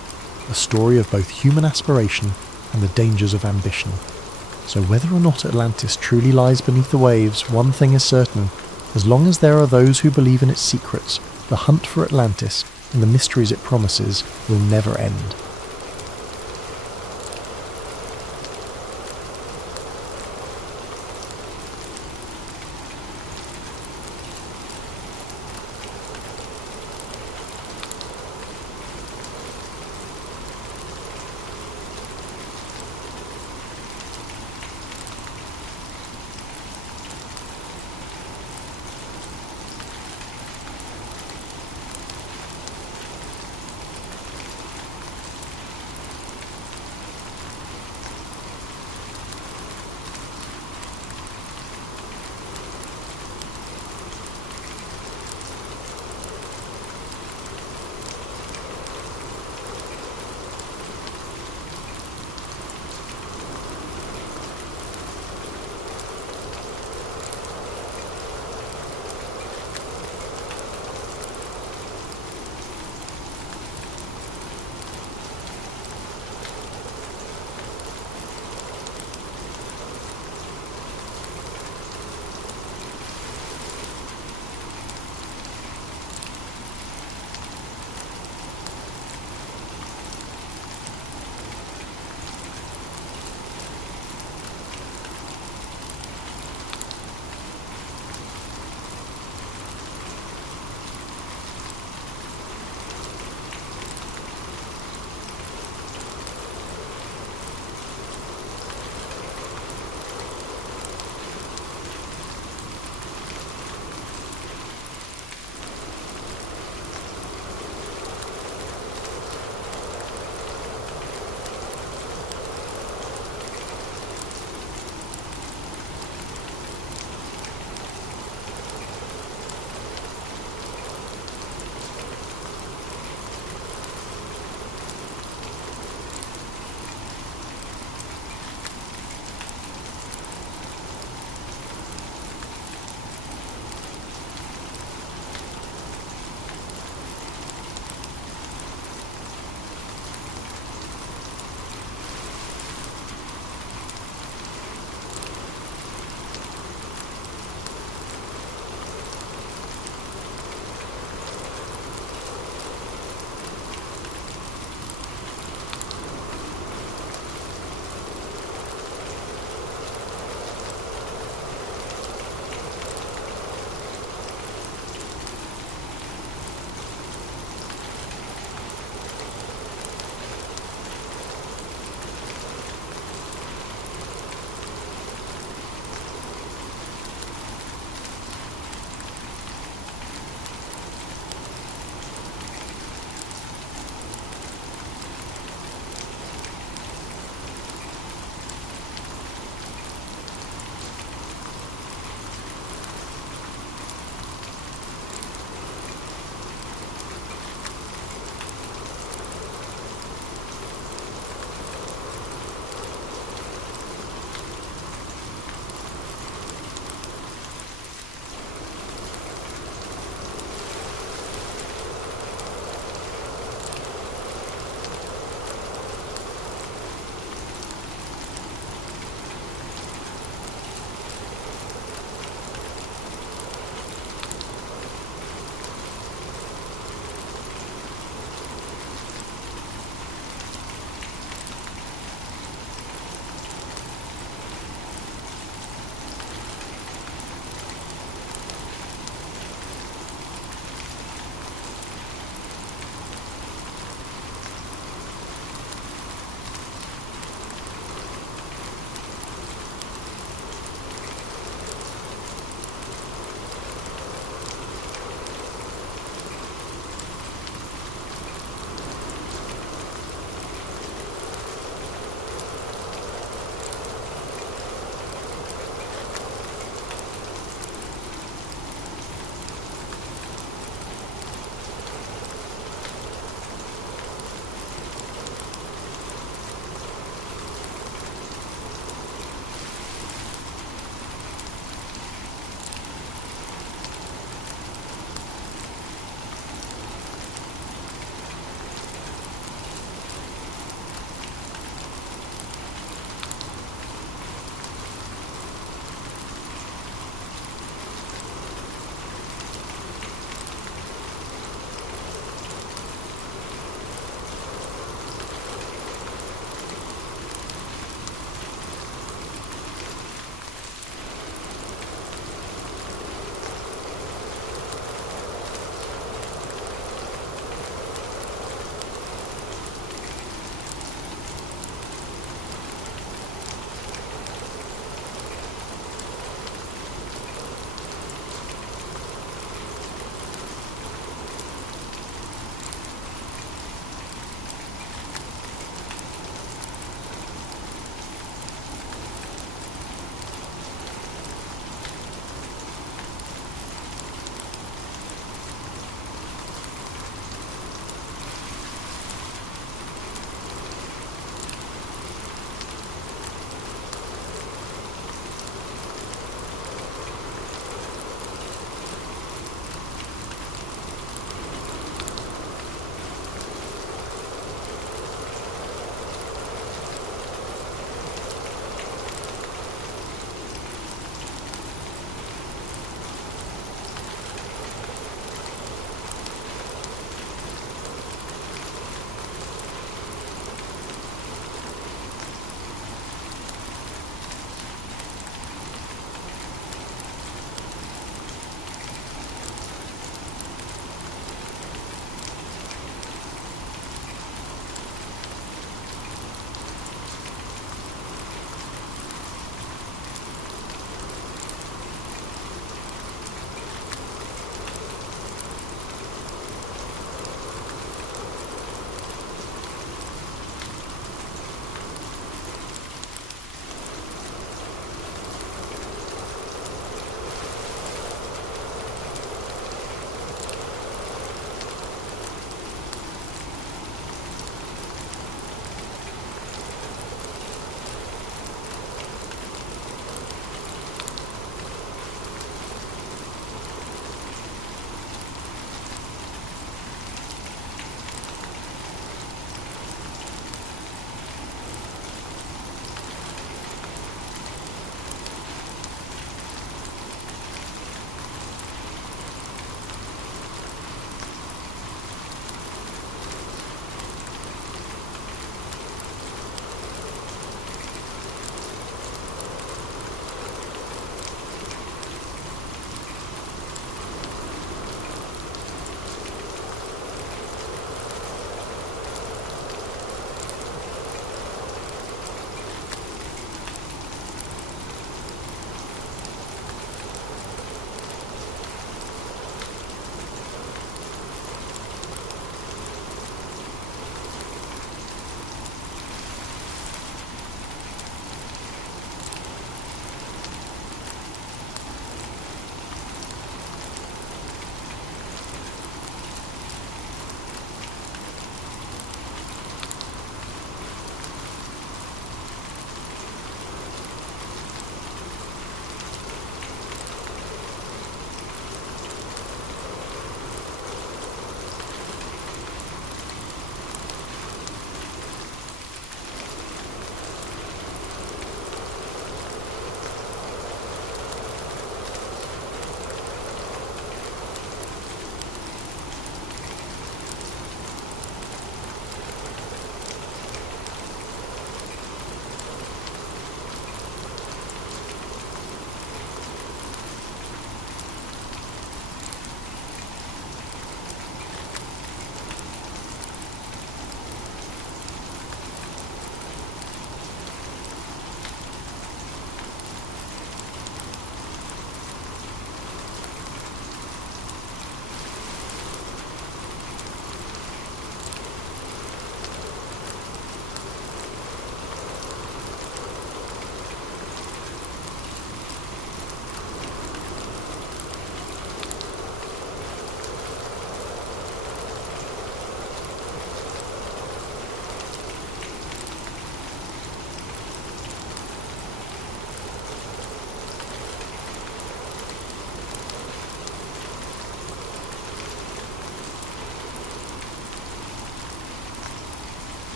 a story of both human aspiration and the dangers of ambition. So whether or not Atlantis truly lies beneath the waves, one thing is certain: as long as there are those who believe in its secrets, the hunt for Atlantis and the mysteries it promises will never end.